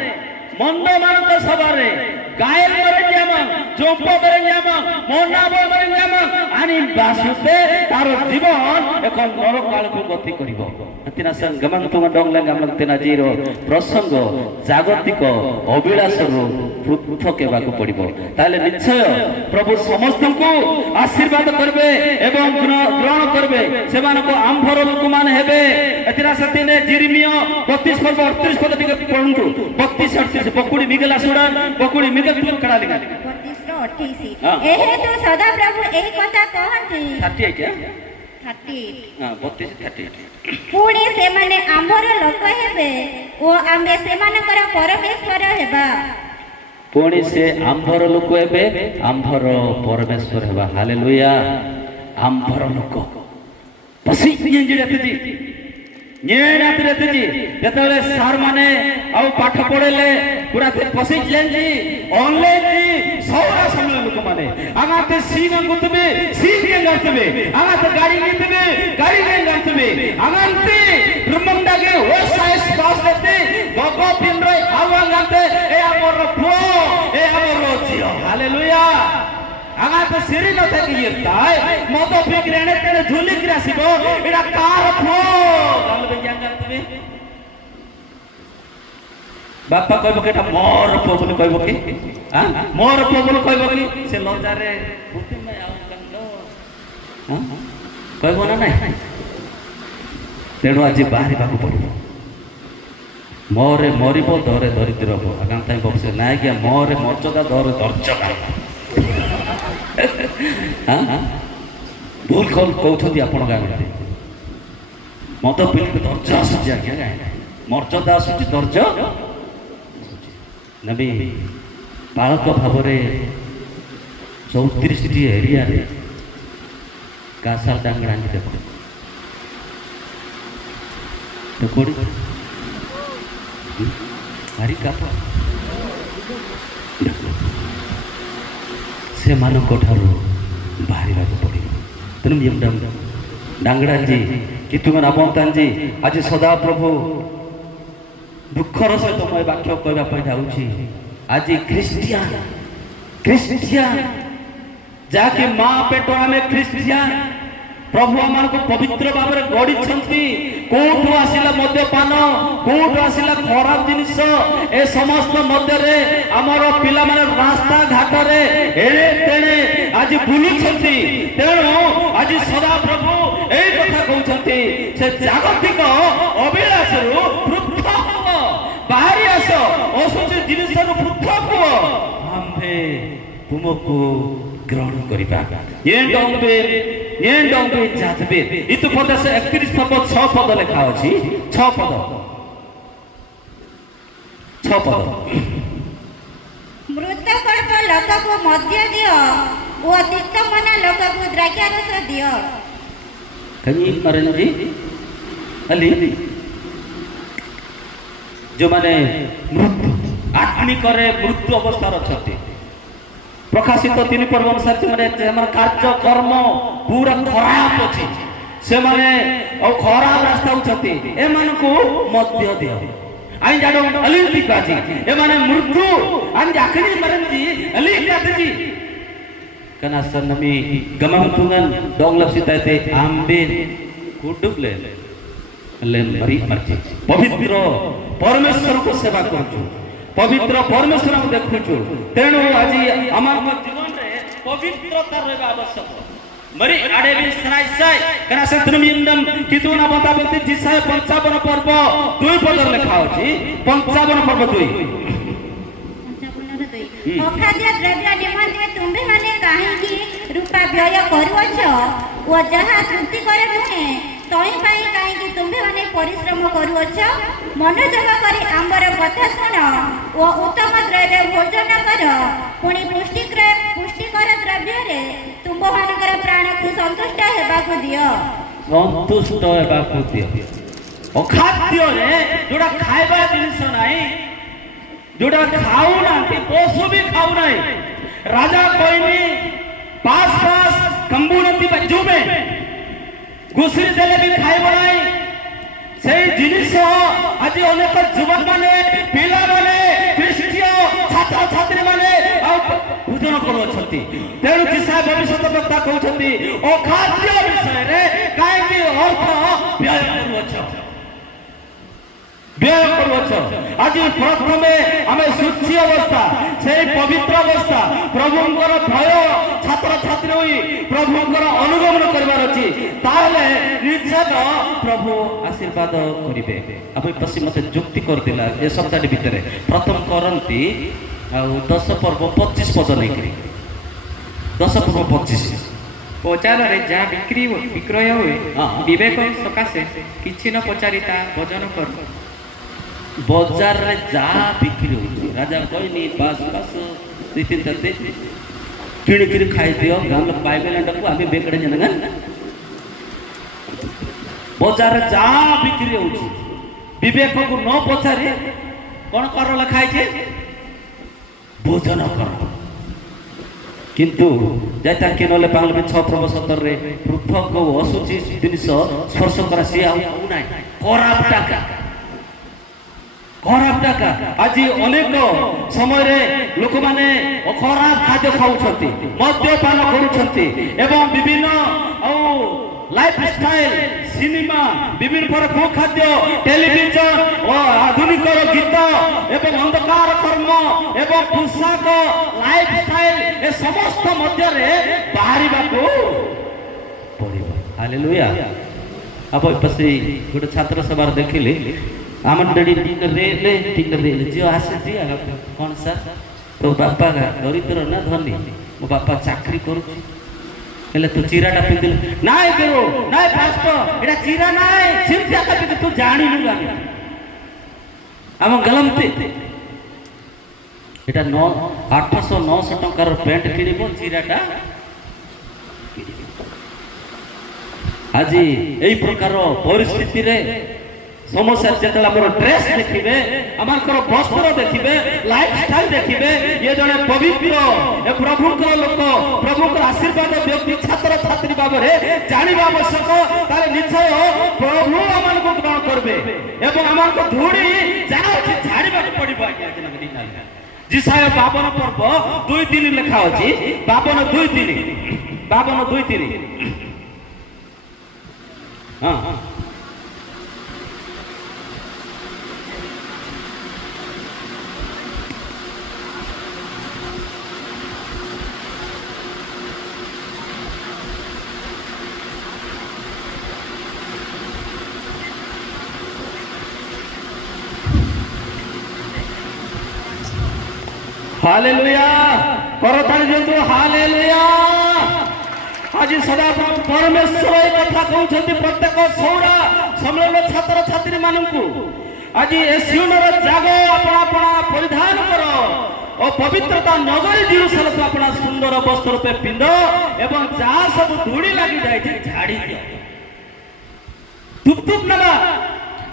मंद मानक सभा रे गायल मरेंजाम जोप मरेंजाम मोना मरेंजाम आनी बासुते तारो जीवन एक नरक काल को गति करिवो अतिना संगमन तुम डंगला गामलक तेना जीरो प्रसंग जागतिक अभिलाष रो पृथक हेबाको पड़िबो ताले निश्चय प्रभु समस्त को आशीर्वाद करबे एवं ग्रहण करबे सेमान को आंभर लोक मान हेबे अतिना सतिने जिरमिया 32 पर्व 38 पद टिके पढंतु 32 38 बकुड़ी मिगला सुडा बकुड़ी मिगल कड़ा लिखा 32 रो 28 हाँ। एहेतु सदाप्रभु एही कथा कहନ୍ତି 38 38 हां 32 38 पुणी सेमाने आंभर लोक हेबे ओ आम्बे सेमानकर परमेश्वर हेबा पुणी से आंभर लोक हेबे आंभर परमेश्वर हेबा हालेलुया आंभर लोक पसी इंजिडती निराती रहती जेतबे सार माने आउ पाठ पढेले पूरा पसी लेंजी ऑनलाइन जी सौरा समय लोक माने आगाते सीन गुतबे सीन के गतबे आगाते गाड़ी गितबे गाड़ी के गतबे आगांते ब्रह्मंडा के ओ साइस पास लेते गगो पिन रे आवा गते ए हमर फ्लो ए हमर जियो हालेलुया आगाते सिरी न थकी येताय मतो फिक्रेने तेने झुली क्रासिबो एडा कार फ्लो गाल बे गतबे बापा कहबो केटा मोर पो बोली कहबो कि हां मोर पो बोली कहबो कि से लजा रे फुटी में आउ कंदो हां कहबो ना नहीं तेणु आज बाहरी बाकू पड़ो मोरे मरिबो दरे दरिद्र हो आगां ताई बक्से ना गया मोरे मर्चदा दरे दर्जका हां भूल कल कहउछथि आपण गां मत पिल दर्ज आसुची आज्ञा गाय मर्यादा आसुची दर्ज नबी पालक भाव 34 एरिया रे कासार डांगड़ा देखो तो कोड़ी भारी काप से मानक ठारू बाहरी पड़े तेणु डांगड़ा जी कितुमन आपन जी आज सदा प्रभु दुखर सहित मैं वाक्य कहवाई जाऊँगी आज ख्रीस्टियान ख्रीस्टियान जाके माँ पेट आम ख्रीस्टियान प्रभु आम पवित्र भाव में गढ़ी कौटू आसला मद्यपान कौटू आसला खराब जिनिस ए समस्त मध्य आमर पिला माने रास्ता घाट एणे तेणे आज बुलुंट तेणु आज सदा प्रभु यही कथा कहते से जागतिक अभिलाष पृथक बाहरी आस असुच जिनिस पृथक आम्भे तुमको ग्रहण करिबा ये डंबे जातबे इतु पद से 31 पद 6 पद लिखा अछि 6 पद मृतकल्प लोक को मध्य दियो ओ तिक्तमना लोक को द्राक्षारस दियो कहीं मरन जी अली जो माने मृत्यु आत्मिक मृत्यु अवस्था अच्छे प्रकाशित 3 पर्व अनुसार माने कार्य कर्म पूरा खराब अच्छी से माने खराब रास्ता उठती एमानकु मध्य दियो आई जाडो अलिंती काजी ए माने मृत्यु आन जाखनी मरन जी अली काजी कना सनमी गमंतुंगन डोंगलप सिताते आंबेन कुडुबले लेन मरी मरची पवित्र परमेश्वर को सेवा करछु पवित्र परमेश्वर को देखुछु तेणु आज आमार जीवन रे पवित्रता रहबा आवश्यक मरी आडे भी सनाई साय कना सत्रम यंदम कितुना बताबते जिसाय 55 पर्व 2 पद लिखा अछि 55 पर्व 2 अखाद्य द्रव्य निमंते तुम्भे माने काहेकि रूपा व्यय करूअछ ओ जहा तृप्ति करे नुहे तई पाई काहेकि तुम्भे माने परिश्रम करूअछ मनोजग करी आंबर कथा सुन ओ उत्तम द्रव्य भोजन कर पुणी पुष्टिकर द्रव्य रे तुम मानकर प्राण को संतुष्ट हेबा को दियो संतुष्ट हेबा को दियो अखाद्य रे जोडा खाइबा जिनिस नाही जोड़ा खाऊ ना पशु भी खाऊ ना राजा कोई पास पास कंबुनती बज्जू में घुसरी देले भी खाइब ना से जिनिस आज अनेक युवक माने पिला माने क्रिस्टियन छात्र छात्री माने भोजन करूछंती तेणु दिशा भविष्य वक्ता कहउछंती ओ खाद्य विषय रे काहे कि अर्थ व्यय करूछ व्यय करूछ आज प्रथमे आमे शुचि अवस्था से पवित्र अवस्था प्रभुंकर भय छात्र छात्री होई प्रभुंकर अनुगमन करबार अछि ताले निश्चित प्रभु आशीर्वाद करिवे आपण पसी मते जुक्ति कर दिला ए सप्ताह भीतर प्रथम करंती आ 10 पर्व 25 पद नै करी 10 ପୂର୍ବ 25 ବଜାରରେ ଯାହା ବିକ୍ରୟ ହୁଏ ହଁ। ବିବେକ ସକାଶେ କିଛି ନ ପଚାରି ତା ଭୋଜନ କରୁ। ବଜାରରେ ଯାହା ବିକ୍ରି ହଉଛି ରାଜା କହିନି ବାସ୍ ବାସ୍ 2-3ଟା ଦେ କିଣିକିରି ଖାଇଦିଅ ଗାଁ ଲୋକ ପାଇବେ ନାଟାକୁ ଆମେ ବେକଡ଼େ ଜାଣିନା। ବଜାରରେ ଯାହା ବିକ୍ରି ହଉଛି ବିବେକକୁ ନ ପଚାରି କ'ଣ କର ଲେଖା ହେଇଛି ଭୋଜନ କର। କିନ୍ତୁ ଯାଇତା କିଏ ନହେଲେ ପାଙ୍ଗଲ 6 ପ୍ରଭୁ 17ରେ ପୃଥକ ଓ ଅଶୁଚି ଜିନିଷ ସ୍ପର୍ଶ କରା ସିଏ ଆଉ ନାହିଁ ଖରାପ টাকা ଆଜି ଅନେକ ସମୟରେ ଲୋକମାନେ ଖରାପ ଖାଦ୍ୟ ଖାଉଛନ୍ତି ମଦ୍ୟପାନ କରୁଛନ୍ତି ଏବଂ ବିଭିନ୍ନ ଆଉ ଲାଇଫଷ୍ଟାଇଲ ସିନେମା ବିଭିନ୍ନ ପ୍ରକାର ଖାଦ୍ୟ ଟେଲିଭିଜନ ଓ ଆଧୁନିକର ଗୀତ ଏବଂ ଅନ୍ଧକାର କର୍ମ ଏବଂ ପୋଷାକ ଲାଇଫଷ୍ଟାଇଲ ଏ ସମସ୍ତ ମଧ୍ୟରେ ବାହାରିବାକୁ ପଡ଼ିବ। ହାଲେଲୁୟା। ଆପଣ ପଛେ ଗୋଟେ ଛାତ୍ର ସଭାରେ ଦେଖିଲେ আমার ডেডি টিকরে ঝিও আসে ঝিয়া কোন স্যার তো বাপা দরিদ্র না ধনী মো বাপা চাকরি করুছি হেলে তু চিরাটা পিঁধিল নাই বেরো নাই পাস্টর এটা চিরা নাই সিমটাকা পিঁধে তু জানিলু আমি আম গলমতে এটা 800-900 টাকার প্যান্ট কিনিব চিরাটা আজি এই প্রকার পরিস্থিতিরে সমস্যা যেতলা আমার ড্রেস দেখিবে আমার বস্ত্র দেখিবে লাইফস্টাইল দেখিবে ইয়ে জনে পবিত্র এ প্রভুঙ্কর লোক প্রভুঙ্কর আশীর্বাদ ব্যক্তি ছাত্র ছাত্রী ভাবে জানিবা আবশ্যক তাহলে নিশ্চয় প্রভু আমাকে গ্রহণ করবে এবং আমাকে ধূড়ি যা আছে ছাড়িবা পড়িব আজ্ঞা জিসায় 52 পর্ব 2-3 লেখা আছে 52-2-3 হ্যাঁ हालेलुया करताली जंतु हालेलुया। आज सदा परमेश्वर ए कथा कहउछथि प्रत्येक सौरा सम्मेलन छात्र छात्री माननकु आज ए सियोनर जागो अपना अपना परिधान करो और पवित्रता नगरी जेरूशलेम को अपना सुंदर वस्त्र पे पिंद एवं जा सब धूड़ी लागि जाय छै झाड़ी दियो तुप नबा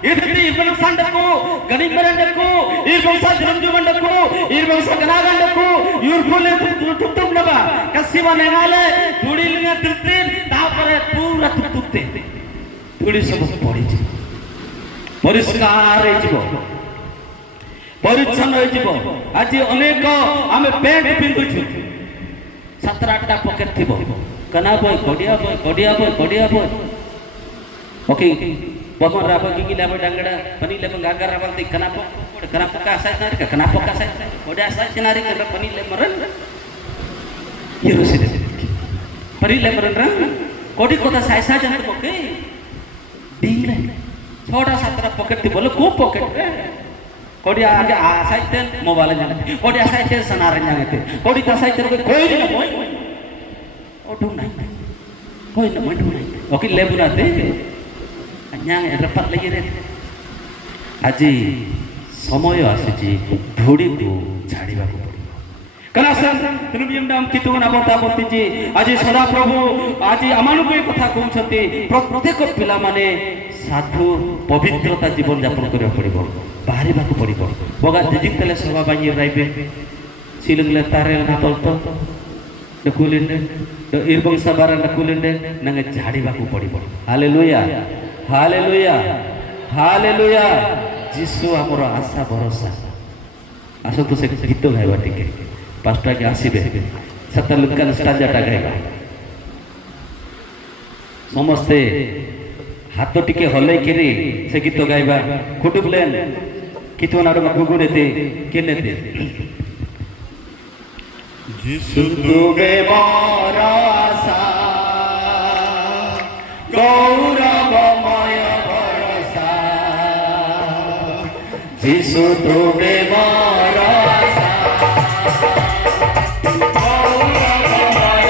इधर इबन संडको गनिमरंडको इरबंसा जरंजुमंडको इरबंसा गनागंडको यूरफुले तुप नबा कसिवा नेगाले धूड़ी लिंगा दिलते तापरे पूरा तुपते धूड़ी सब पड़ी छै परिष्कार हे जीव परिच्छन्न हे जीव आज अनेक आमे पैंट पिंदुछु 7-8टा पॉकेट थिबो कना बय कोडिया बय ओके बगन राबा गिगी लाबा डांगड़ा पनी लेबा गागर राबा ते कना पक्का साइज कोडिया साइज नारी कर पनी ले मरन ये रोसे पनी ले मरन रा कोडी कोता साइज जन पके डिंगले 6-7टा पॉकेट थी बोले को पॉकेट रे कोडिया आगे आ साइज मोबाइल जाने कोडिया साइज सनारे जाने कोडी ता साइज कोई नहीं मोय ओठू नहीं कोई न मोय नहीं ओके लेबुनाते न्याय रपत लगी रे आज समय आसी धूड़ी को झाड़ीबा को पड़ो कना सर तुम नाम कितु ना बताबती जी आज सदा प्रभु आज आमानु को कथा कहउछथि प्रत्येक पिला माने साधु पवित्रता जीवन यापन करिया पड़िबो बाहरिबा को पड़िबो बगा जिजिक तले सभा बाई राइबे सिलगले तारे ना तलतो डकुलिंदे इरबंग सबारा डकुलिंदे नंगे झाड़ीबा को पड़िबो हालेलुया हालेलुया हालेलुया जीसु हमर आशा भरोसा आसो तो से गीत गाइबा टिके पास्टर के आसीबे सत लुकान स्टाजाटा गाइबा समस्ते हाथ टिके हलै केरे से गीत गाइबा खुटुबलेन कितो नारो गुगुरेते केनेते जीसु तुबे मोर आशा गौरवमय भरोसा जीसु तुबे मोर आशा गौरवमय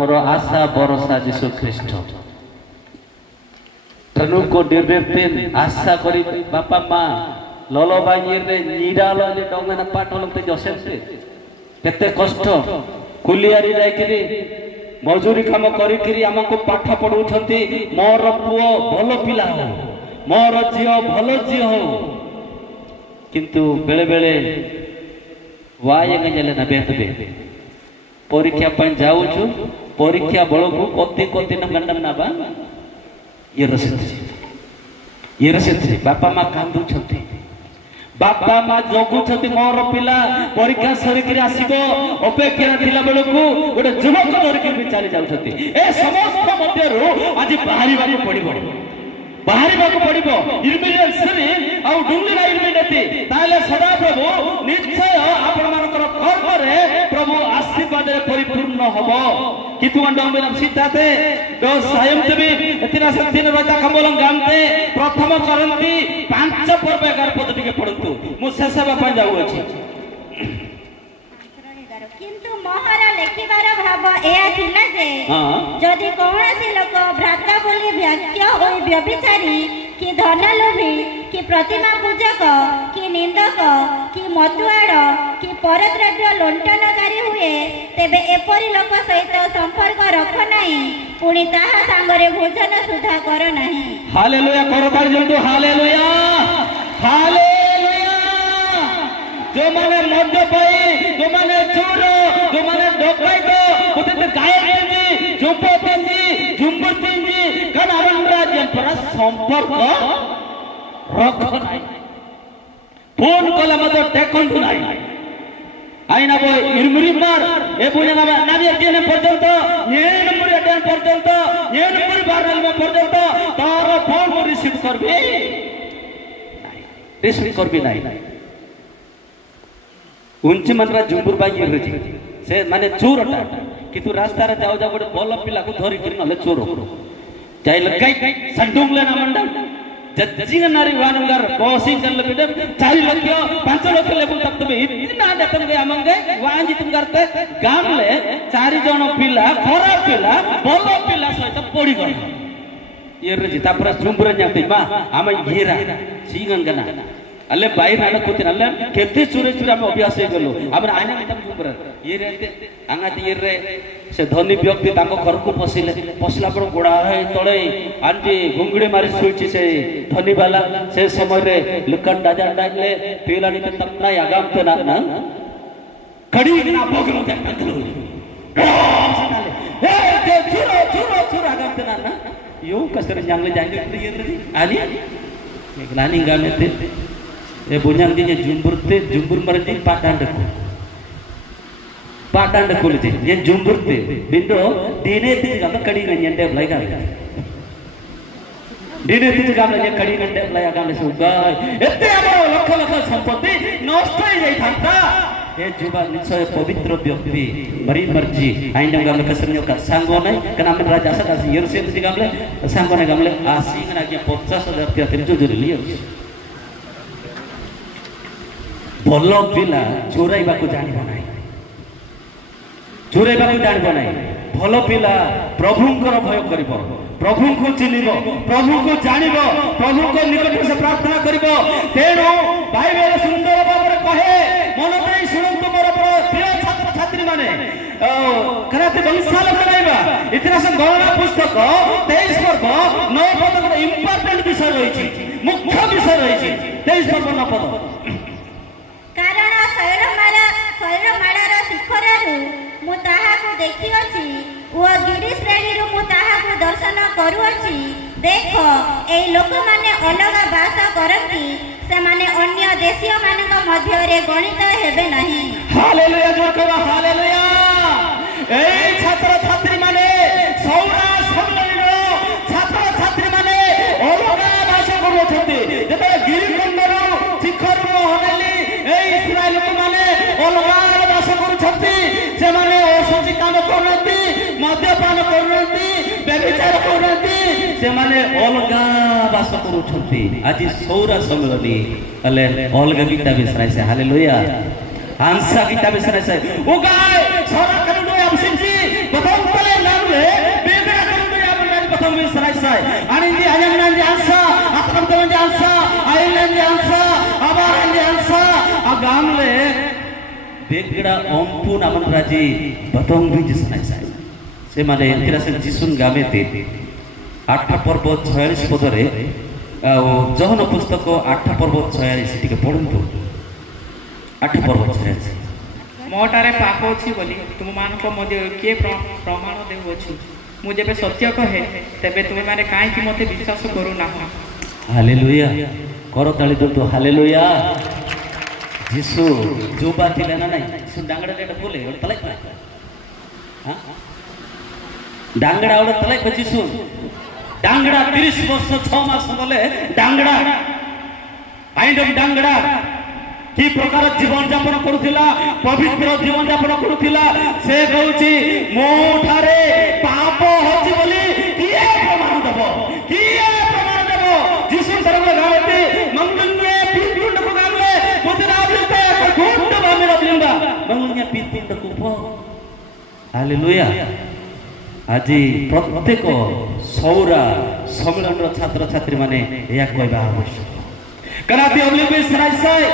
ଆମର ଆଶା ଭରସା ଯୀଶୁ ଖ୍ରୀଷ୍ଟ ତେଣୁ को निर्देन आशा करी बापा माँ ललो बाइरे निराल डंगना पाठ लगते जसेसे केते कष्ट कुलियारी जाइकिरी मजूरी काम करिकिरी हमको पाठ पढ़ौछंती मोर पुओ भलो पिला हो मोर झियो भलो झियो हो किंतु बेले बेले वाय गजले न बेतबे परीक्षा पन जाउछु परीक्षा बळकु कोती कोती न गंडम ना बा ये रसित बापा माँ कांदु छथि बापा माँ जगु छथि मोर पिला परीक्षा सरिकरी आसीबो अपेक्षा थिला बेलकु गोटे जुमक धरिकरी चली जाउ छथि ए समस्त मध्यरु आज बाहरिबाकु पड़िबो बाहरिबाकु पड़िबो इरमिनेसरी आ डुंगलिना इरमिनेति ताले सदा प्रभु निश्चय आपण मानकर कर्म रे प्रभु आशीर्वाद रे परिपूर्ण हबो कितु अंडम सीताते दो सायम देवी एतिना शक्ति न रता कमलम गामते प्रथम करंती 5 पर्व 11 पद टिके पढंतु मु शेष बापा जाउ अछि किंतु मोहर लेखिबार भाव एया थिला जे जदि कोनोसी लोक भ्रात बोली व्याख्या होई व्यभिचारी कि धनलोभी कि प्रतिमा पूजक कि निंदक कि मतुआड़ कि परद्रव्य लुंठनकारी हुए तेबे एपरी लोक सहित संपर्क रख नाही पुणी ताहा सांगरे भोजन सुधा कर नाही हालेलुया करताल जंतु हालेलुया हालेलुया जो माने मध्य पाई जो माने चोर जो माने डकैत उते गायत्री झुंपती झुंबती कन अरंराज्य पर संपर्क रख नाही फोन कला मत टेकंतु नाही आईना बो इरमिरी मार ए बुझना नाबी देने पर्यंत ये नंबर अटेंड पर्यंत ये नंबर बारल में पर्यंत तार फोन को रिसीव करबे नाही रिसीव करबे नाही उंची मनरा जुंबुर बाई रजी से माने चोरटा कितु रास्ता रे जाओ जाओ गोटे बल पिला को धरि किन नले चोर जाई लगाई संडुंगले ना मंडा जज्जिंग नारी वानंगर बॉसिंग कर लबिद 4 लाख 5 लाख लेबल तक तबे इतना दतन गए अमंगे वांजी तुम करते गामले 4 जण पिला खरा पिला बल पिला सहित पड़ी गई ये रजी तापर जुंबुर जाते मा आम येरा सीगंगना अल्ले बाई नाना कोते अल्ले केते चुरे चुरे हम अभ्यास हे गलो हमर आइना तम जुंबर ये रहते आंगाती ये रे से धनी व्यक्ति ताको घर को पसला पर गोड़ा है तळे आंटी गुंगड़ी मारी सुइची से धनी वाला से समय रे लुकन दाजा डाले पीलानी त तमना आगाम तो ना कड़ी ना भोगलो देखतलो ए ते चुरो आगाम तो ना यो कसर जांगले जांगे ये रे आली एक लानी गाने ते ए बुnyang di jumbur merji padan kulit ye jumbur te bindo dine ti gam kadi ngende blai ga dine ti gam ye kadi ngende blai ga le suga ete amar lakh lakh sampatti नष्ट হৈ যাই থাকতা ए जुबा निश्चय पवित्र व्यक्ति मरी मर्जी आइंडम गमले कसरन्यो का सांगो नै कना मन राजा सा कासी यरसे ti गमले सांगो नै गमले आसी ना के 50,000 के तिरजो जरी लियो भल पिला चोराइबा को जानिबो नाही चोराइबा को जानिबो नाही भल पिला प्रभुंकर भय करिबो प्रभु को चिनिबो प्रभु को जानिबो प्रभु को निकट से प्रार्थना करिबो तेनु बाइबल सुंदर भाବରେ कहे मन देई सुनंतु मोर प्रिय छात्र छात्री माने कराते बंशाल बनाइबा इतिहास गणना पुस्तक 23 पर्व 9 पद इंपोर्टेंट विषय रहिछि मुख्य विषय रहिछि 23 पर्व 9 पद कारण शैलमाଳାର ଶିଖରରୁ ମୁଁ ତାହାକୁ ଦେଖିଅଛି ଓ ଗିରି ଶ୍ରେଣୀରୁ ମୁଁ ତାହାକୁ ଦର୍ଶନ କରୁଅଛି ଦେଖ ଏହି ଲୋକମାନେ ଅଲଗା ବାସ କରନ୍ତି ସେମାନେ ଅନ୍ୟ ଦେଶୀୟମାନଙ୍କ ମଧ୍ୟରେ ଗଣିତ ହେବେ ନାହିଁ ହାଲେଲୁୟା ଜୋର କର ହାଲେଲୁୟା ଏହି ଛାତ୍ର ଛାତ୍ରୀ ମାନେ ସୌରା ସମ୍ମିଳନୀର ଛାତ୍ର ଛାତ୍ରୀ ମାନେ ଅଲଗା ବାସ କରୁଛନ୍ତି ଯେତେବେଳେ ଗିରିକଣ୍ଡରୁ ଶିଖରରୁ ହନେଲି এই ইসরায়েল মানে অলগা বাস করুছন্তি সেমানে অসুচি কাম করুনতি মদ্যপান করুনতি ব্যভিচার করুনতি সেমানে অলগা বাস করুছন্তি আজি সৌরা সম্মিলনী তাহলে অলগা গীতা বিসরাইছে হালেলুয়া আনসা গীতা বিসরাইছে উগায় সরা কানুন আমসিজি প্রথম তলে না betul misalnya saya. Ani di ayam nanti ansa, akam tuh nanti ansa, ayam nanti ansa, abar nanti ansa. Agam le, begera ompu naman raji betul misalnya saya. Saya mana yang kira saya jisun game te. 8 पर्व 46 पदरे जहन पुस्तक 8 पर्व 46 टिके पढन्तु 8 पर्व 46 मोटारे पाप अछि बोली तुम मानको मध्ये के प्रमाण देउ अछि मु जेबे सत्य कहे तबे तुम माने काहे कि मते विश्वास करू ना हालेलुया करो ताली दो हालेलुया यीशु जो बात दिला ना नाही यीशु डांगडा डेट बोले तले हां डांगडा और तले बचिसु डांगड़ा 30 वर्ष 6 मास बोले डांगड़ा काइंड ऑफ डांगड़ा की प्रकार जीवन यापन करुथिला पवित्र जीवन यापन करुथिला से कहउची मो ठारे पाप होची बोली किए प्रमाण देबो जिसु धर्म गावते मंगलन्य पितुंड को गावले मुद्रावलिते गुंड बामेर बिंबा मंगलन्य पितुंड को हालेलुया आज प्रत्येक सौरा सम्मेलन छात्र छात्री माने या कहबा आवश्यक कनाती अवलिबे सराइसाय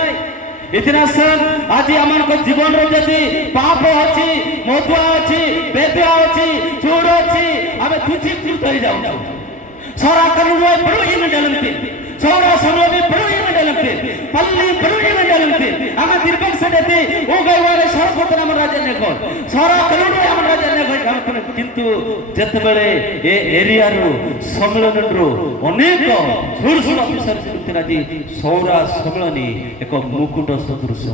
इतना सन आज आमन को जीवन रो जदी पाप अछि मधुआ अछि बेदुआ अछि चोर अछि आबे तुछि कृत हो जाउ सरा कनुवे बडो इन डलंती सौरा समोबे बडो इन डलंती पल्ली बडो इन डलंती आमा दिरबक सडेते ओ गयवारे सरपत नाम राजा ने को सरा कनुवे आम राजा ने को किंतु जत बेले ए एरिया रो सम्मेलन रो अनेक सुरसुर अफिसर तिराजी सौरा सम्मेलनी एक मुकुट सदृश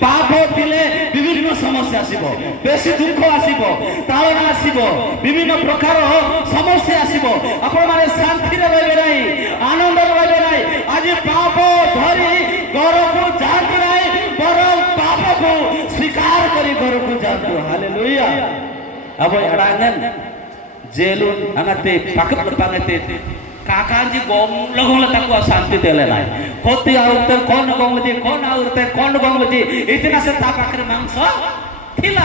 पाप थिले विभिन्न समस्या आसीबो बेसी दुख आसीबो ताळना आसीबो विभिन्न प्रकार समस्या आसीबो आपण माने शांति रे रहबे नै आनंद रे रहबे नै आज पाप धरि घर को जात नै पर पाप को स्वीकार करी घर को जात हालेलुया अब अडांगन जेलुन अंगते पाकत पांगते काकाजी गोम लगोला तको शांति देले नाही कोती आवते कोन गोमजी कोन आवते कोन गोमजी इतना से ता पाखरे मांस थिला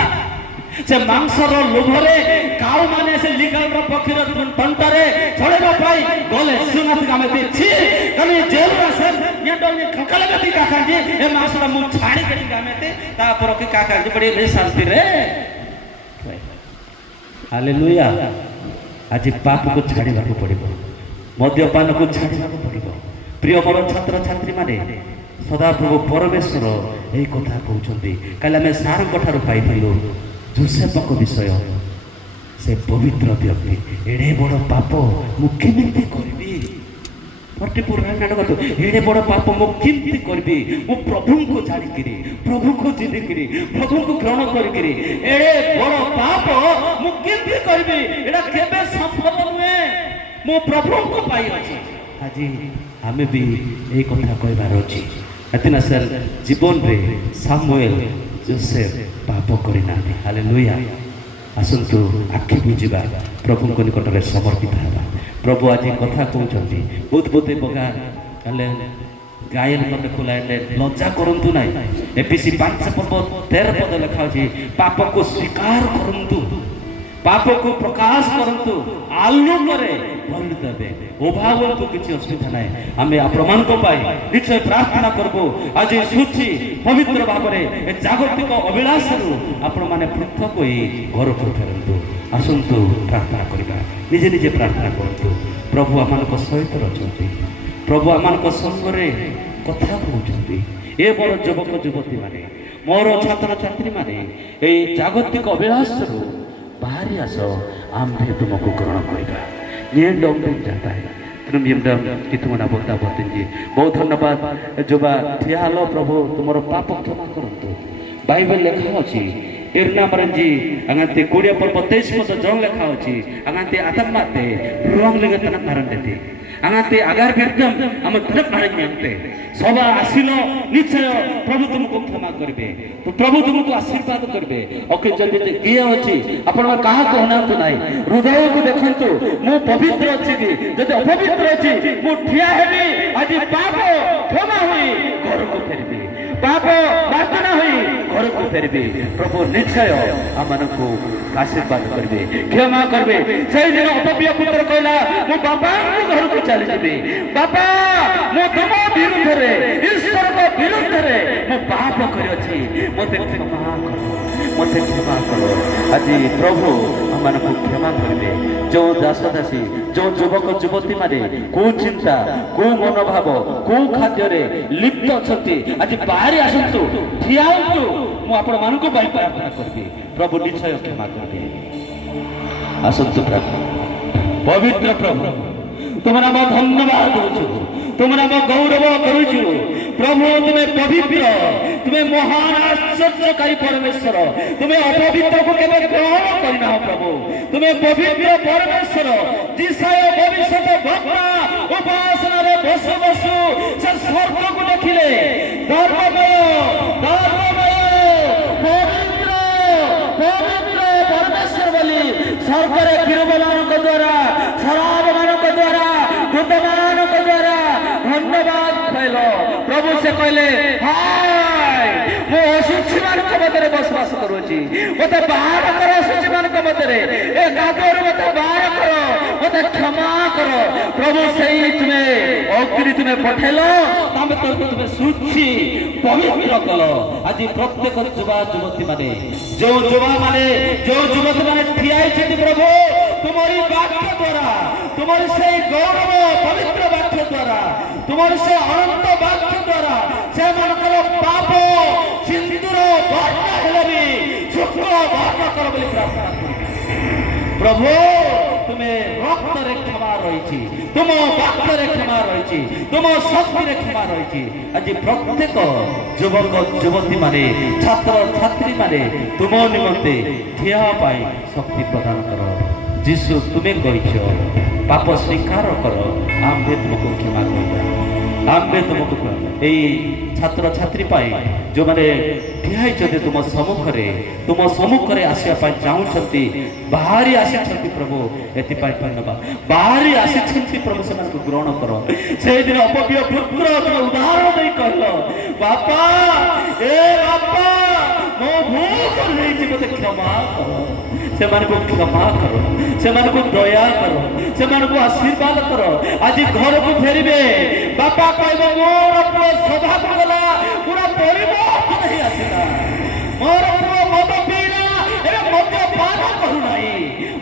से मांस रो लोभरे काउ माने से लीगल रो पखिर तंतरे छडेबा पाई गले सुनात गामेते छी कने जेल रासन नेडोनी खकले गति काकाजी ए मांस रो मु छाडी गति गामेते ता पर के काकाजी बड़ी रे शांति रे हालेलुया आज पाप को छाडी बाको पड़िबो मद्यपान को छाड़ा पड़ो प्रिय मोर छात्र छात्री माने सदा प्रभु परमेश्वर यही कथा कहते कल आम सार पाई जोसेफ विषय से पवित्र व्यक्ति एड़े बड़ पाप मुख्यमंत्री करी 44 एड़े बड़ पाप मुख्यमंत्री करी मु प्रभु को जानिकी प्रभु को चिन्हिकी प्रभु को ग्रहण करी एड़े बड़ पाप मुख्यमंत्री करी एड़ा केबे सफल नुहे मो प्रभु को पाई अछि आज हमें भी ए कथा कहबार अछि एतना सर जीवन रे सामुएल जोसेफ पाप करिना हालेलुया आसंतु आखि बुझिबा प्रभु को निकट रे समर्पित हेबा प्रभु आज कथा कहउछंती बहुत बहुत बगा कले गायन मते खुलाइले लज्जा करंतु नाही एपीसी 5 पर्व 13 पद लिखा अछि पाप को स्वीकार करंतु पाप को प्रकाश करंतु आलोकरे भरि देबे अभाव तो किछि असुविधा नै हमें प्रमाण को पाई निश्चय प्रार्थना करबो आज सूची पवित्र भाबरे ए जागतिक अभिलाष रु आपण माने पृथक होई घर को फेरंतु आसंतु प्रार्थना करिबा निजे निजे प्रार्थना करंतु प्रभु आमान को सहित रचंती प्रभु आमान को संग रे कथा कहउछंती ए बड़ युवक युवती माने मोर छात्र छात्री माने ए जागतिक अभिलाष रु बाहरी आस आम भी तुमको ग्रहण करेगा ये डॉक्टर जाता है तुम यमदम कि तुम ना बोलता बोलते जी बहुत धन्यवाद जोबा ठिया हलो प्रभु तुमरो पाप क्षमा करंतु बाइबल लिखा अछि एरना मरंजी अंगते 20 पर 23 पद जंग लिखा अछि अंगते आत्माते रुंग लगतना कारण देती अंगते अगर व्यक्तम हम धरक नारक अंगते सदा आसिलो निश्चय प्रभु तुमको क्षमा करबे तो प्रभु तुमको आशीर्वाद करबे ओके जदि किए अछि आपण कहा कहना तो नाही हृदय को देखंतु मु पवित्र अछि कि जदि अपवित्र अछि मु ठिया हेबी आज पाप क्षमा होई घर को फेरबी पाप वासना होई घर घर को फेरबे प्रभु निश्चय आमको आशीर्वाद करेंगे क्षमा करेंगे से दिन अपव्य पुत्र कहला मो बापा घर को चली जाबे बापा मो तुम विरुद्ध ईश्वर को विरुद्ध मो पाप कर मते क्षमा करो आज प्रभु आमको क्षमा करेंगे जो दास दासी जो युवक युवती माने को चिंता को मनोभाव को खाद्य लिप्त अच्छा आज बाहरी आसतु ठिया मुझे मान प्रार्थना करी प्रभु निश्चय क्षमा करेंगे आसतु पवित्र प्रभु तुम नाम धन्यवाद करुछु तुम नाम गौरव करुछु प्रभु तुम्हें पवित्र तुम्हें महान आश्चर्यकारी परमेश्वर तुम्हें अपवित्र को केवल ग्रहण करना प्रभु तुम्हें पवित्र परमेश्वर जिसाय भविष्य भक्ता उपासना रे बसु बसु से स्वर्ग को देखिले धर्ममय पवित्र पवित्र परमेश्वर बोली स्वर्ग रे किरुबलानक द्वारा शराब मानक द्वारा दूतमानक द्वारा धन्यवाद कहलो प्रभु से कहले हाय मो अशुचि मानक मध्य बसवास करूची मते बाहर कर अशुचि मानक मध्य ए गादर मते बाहर करो मते क्षमा करो प्रभु सही तुम्हें अग्नि तुम्हें पठेलो तामे तो तुम्हें शुचि पवित्र कलो आज प्रत्येक युवा युवती माने जो युवा माने जो युवती माने ठियाई छथि प्रभु तुम्हारी वाक्य द्वारा तुम्हारी से गौरव पवित्र वाक्य द्वारा तुम्हारी से अनंत वाक्य द्वारा से मनकर पाप सिंदूर वर्ण हेले भी शुक्र वर्ण कर बोली प्रार्थना करूँ प्रभु तुम्हें रक्त रे क्षमा रही तुम वाक्य रे क्षमा रही तुम शक्ति रे क्षमा रही आज प्रत्येक युवक युवती माने छात्र छात्री माने तुम निमंते ठिया पाई शक्ति प्रदान करो जीशु तुम्हें कह पाप स्वीकार कर आम्भे तुमको क्षमा कर आम्भे तुमको यही छात्र छात्री जो मैंने ठिया तुम सम्मुखें आसवा चाहूँगी बाहरी आसी प्रभु एथि धन्यवाद बाहरी आसी प्रभु से ग्रहण कर से दिन अपव्य पुत्र तुम उदाहरण दे कहल बापा ए बापा मो भूल मत क्षमा कर से क्षमा करो से दया करो से आशीर्वाद करो आज घर को फेरबे बापा कह मोर पुओ स्वभाव गला पूरा परिवर्तन नहीं आसला मोर पुओ मद पीला ए मद्य पान करू नहीं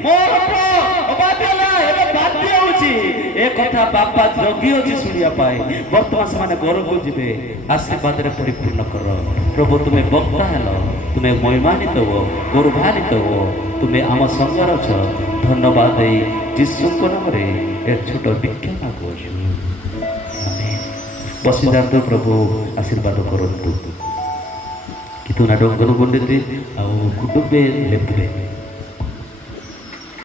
मोर पुओ अबाध्यला ए बाध्य होची ए कथा बापा जगी अछि सुनिया पाए वर्तमान से घर को जिबे आशीर्वाद रे परिपूर्ण करो प्रभु तुम्हें वक्ता हेलो तुम्हें महिमानित हो गौरवान्वित हो तुम्हें आम संगर छ धन्यवाद जीशु नाम छोट विज्ञापन करूँ बसी जातु प्रभु आशीर्वाद करूँ कि तू ना डंगन गुंडे आ कुटुंबे लेपे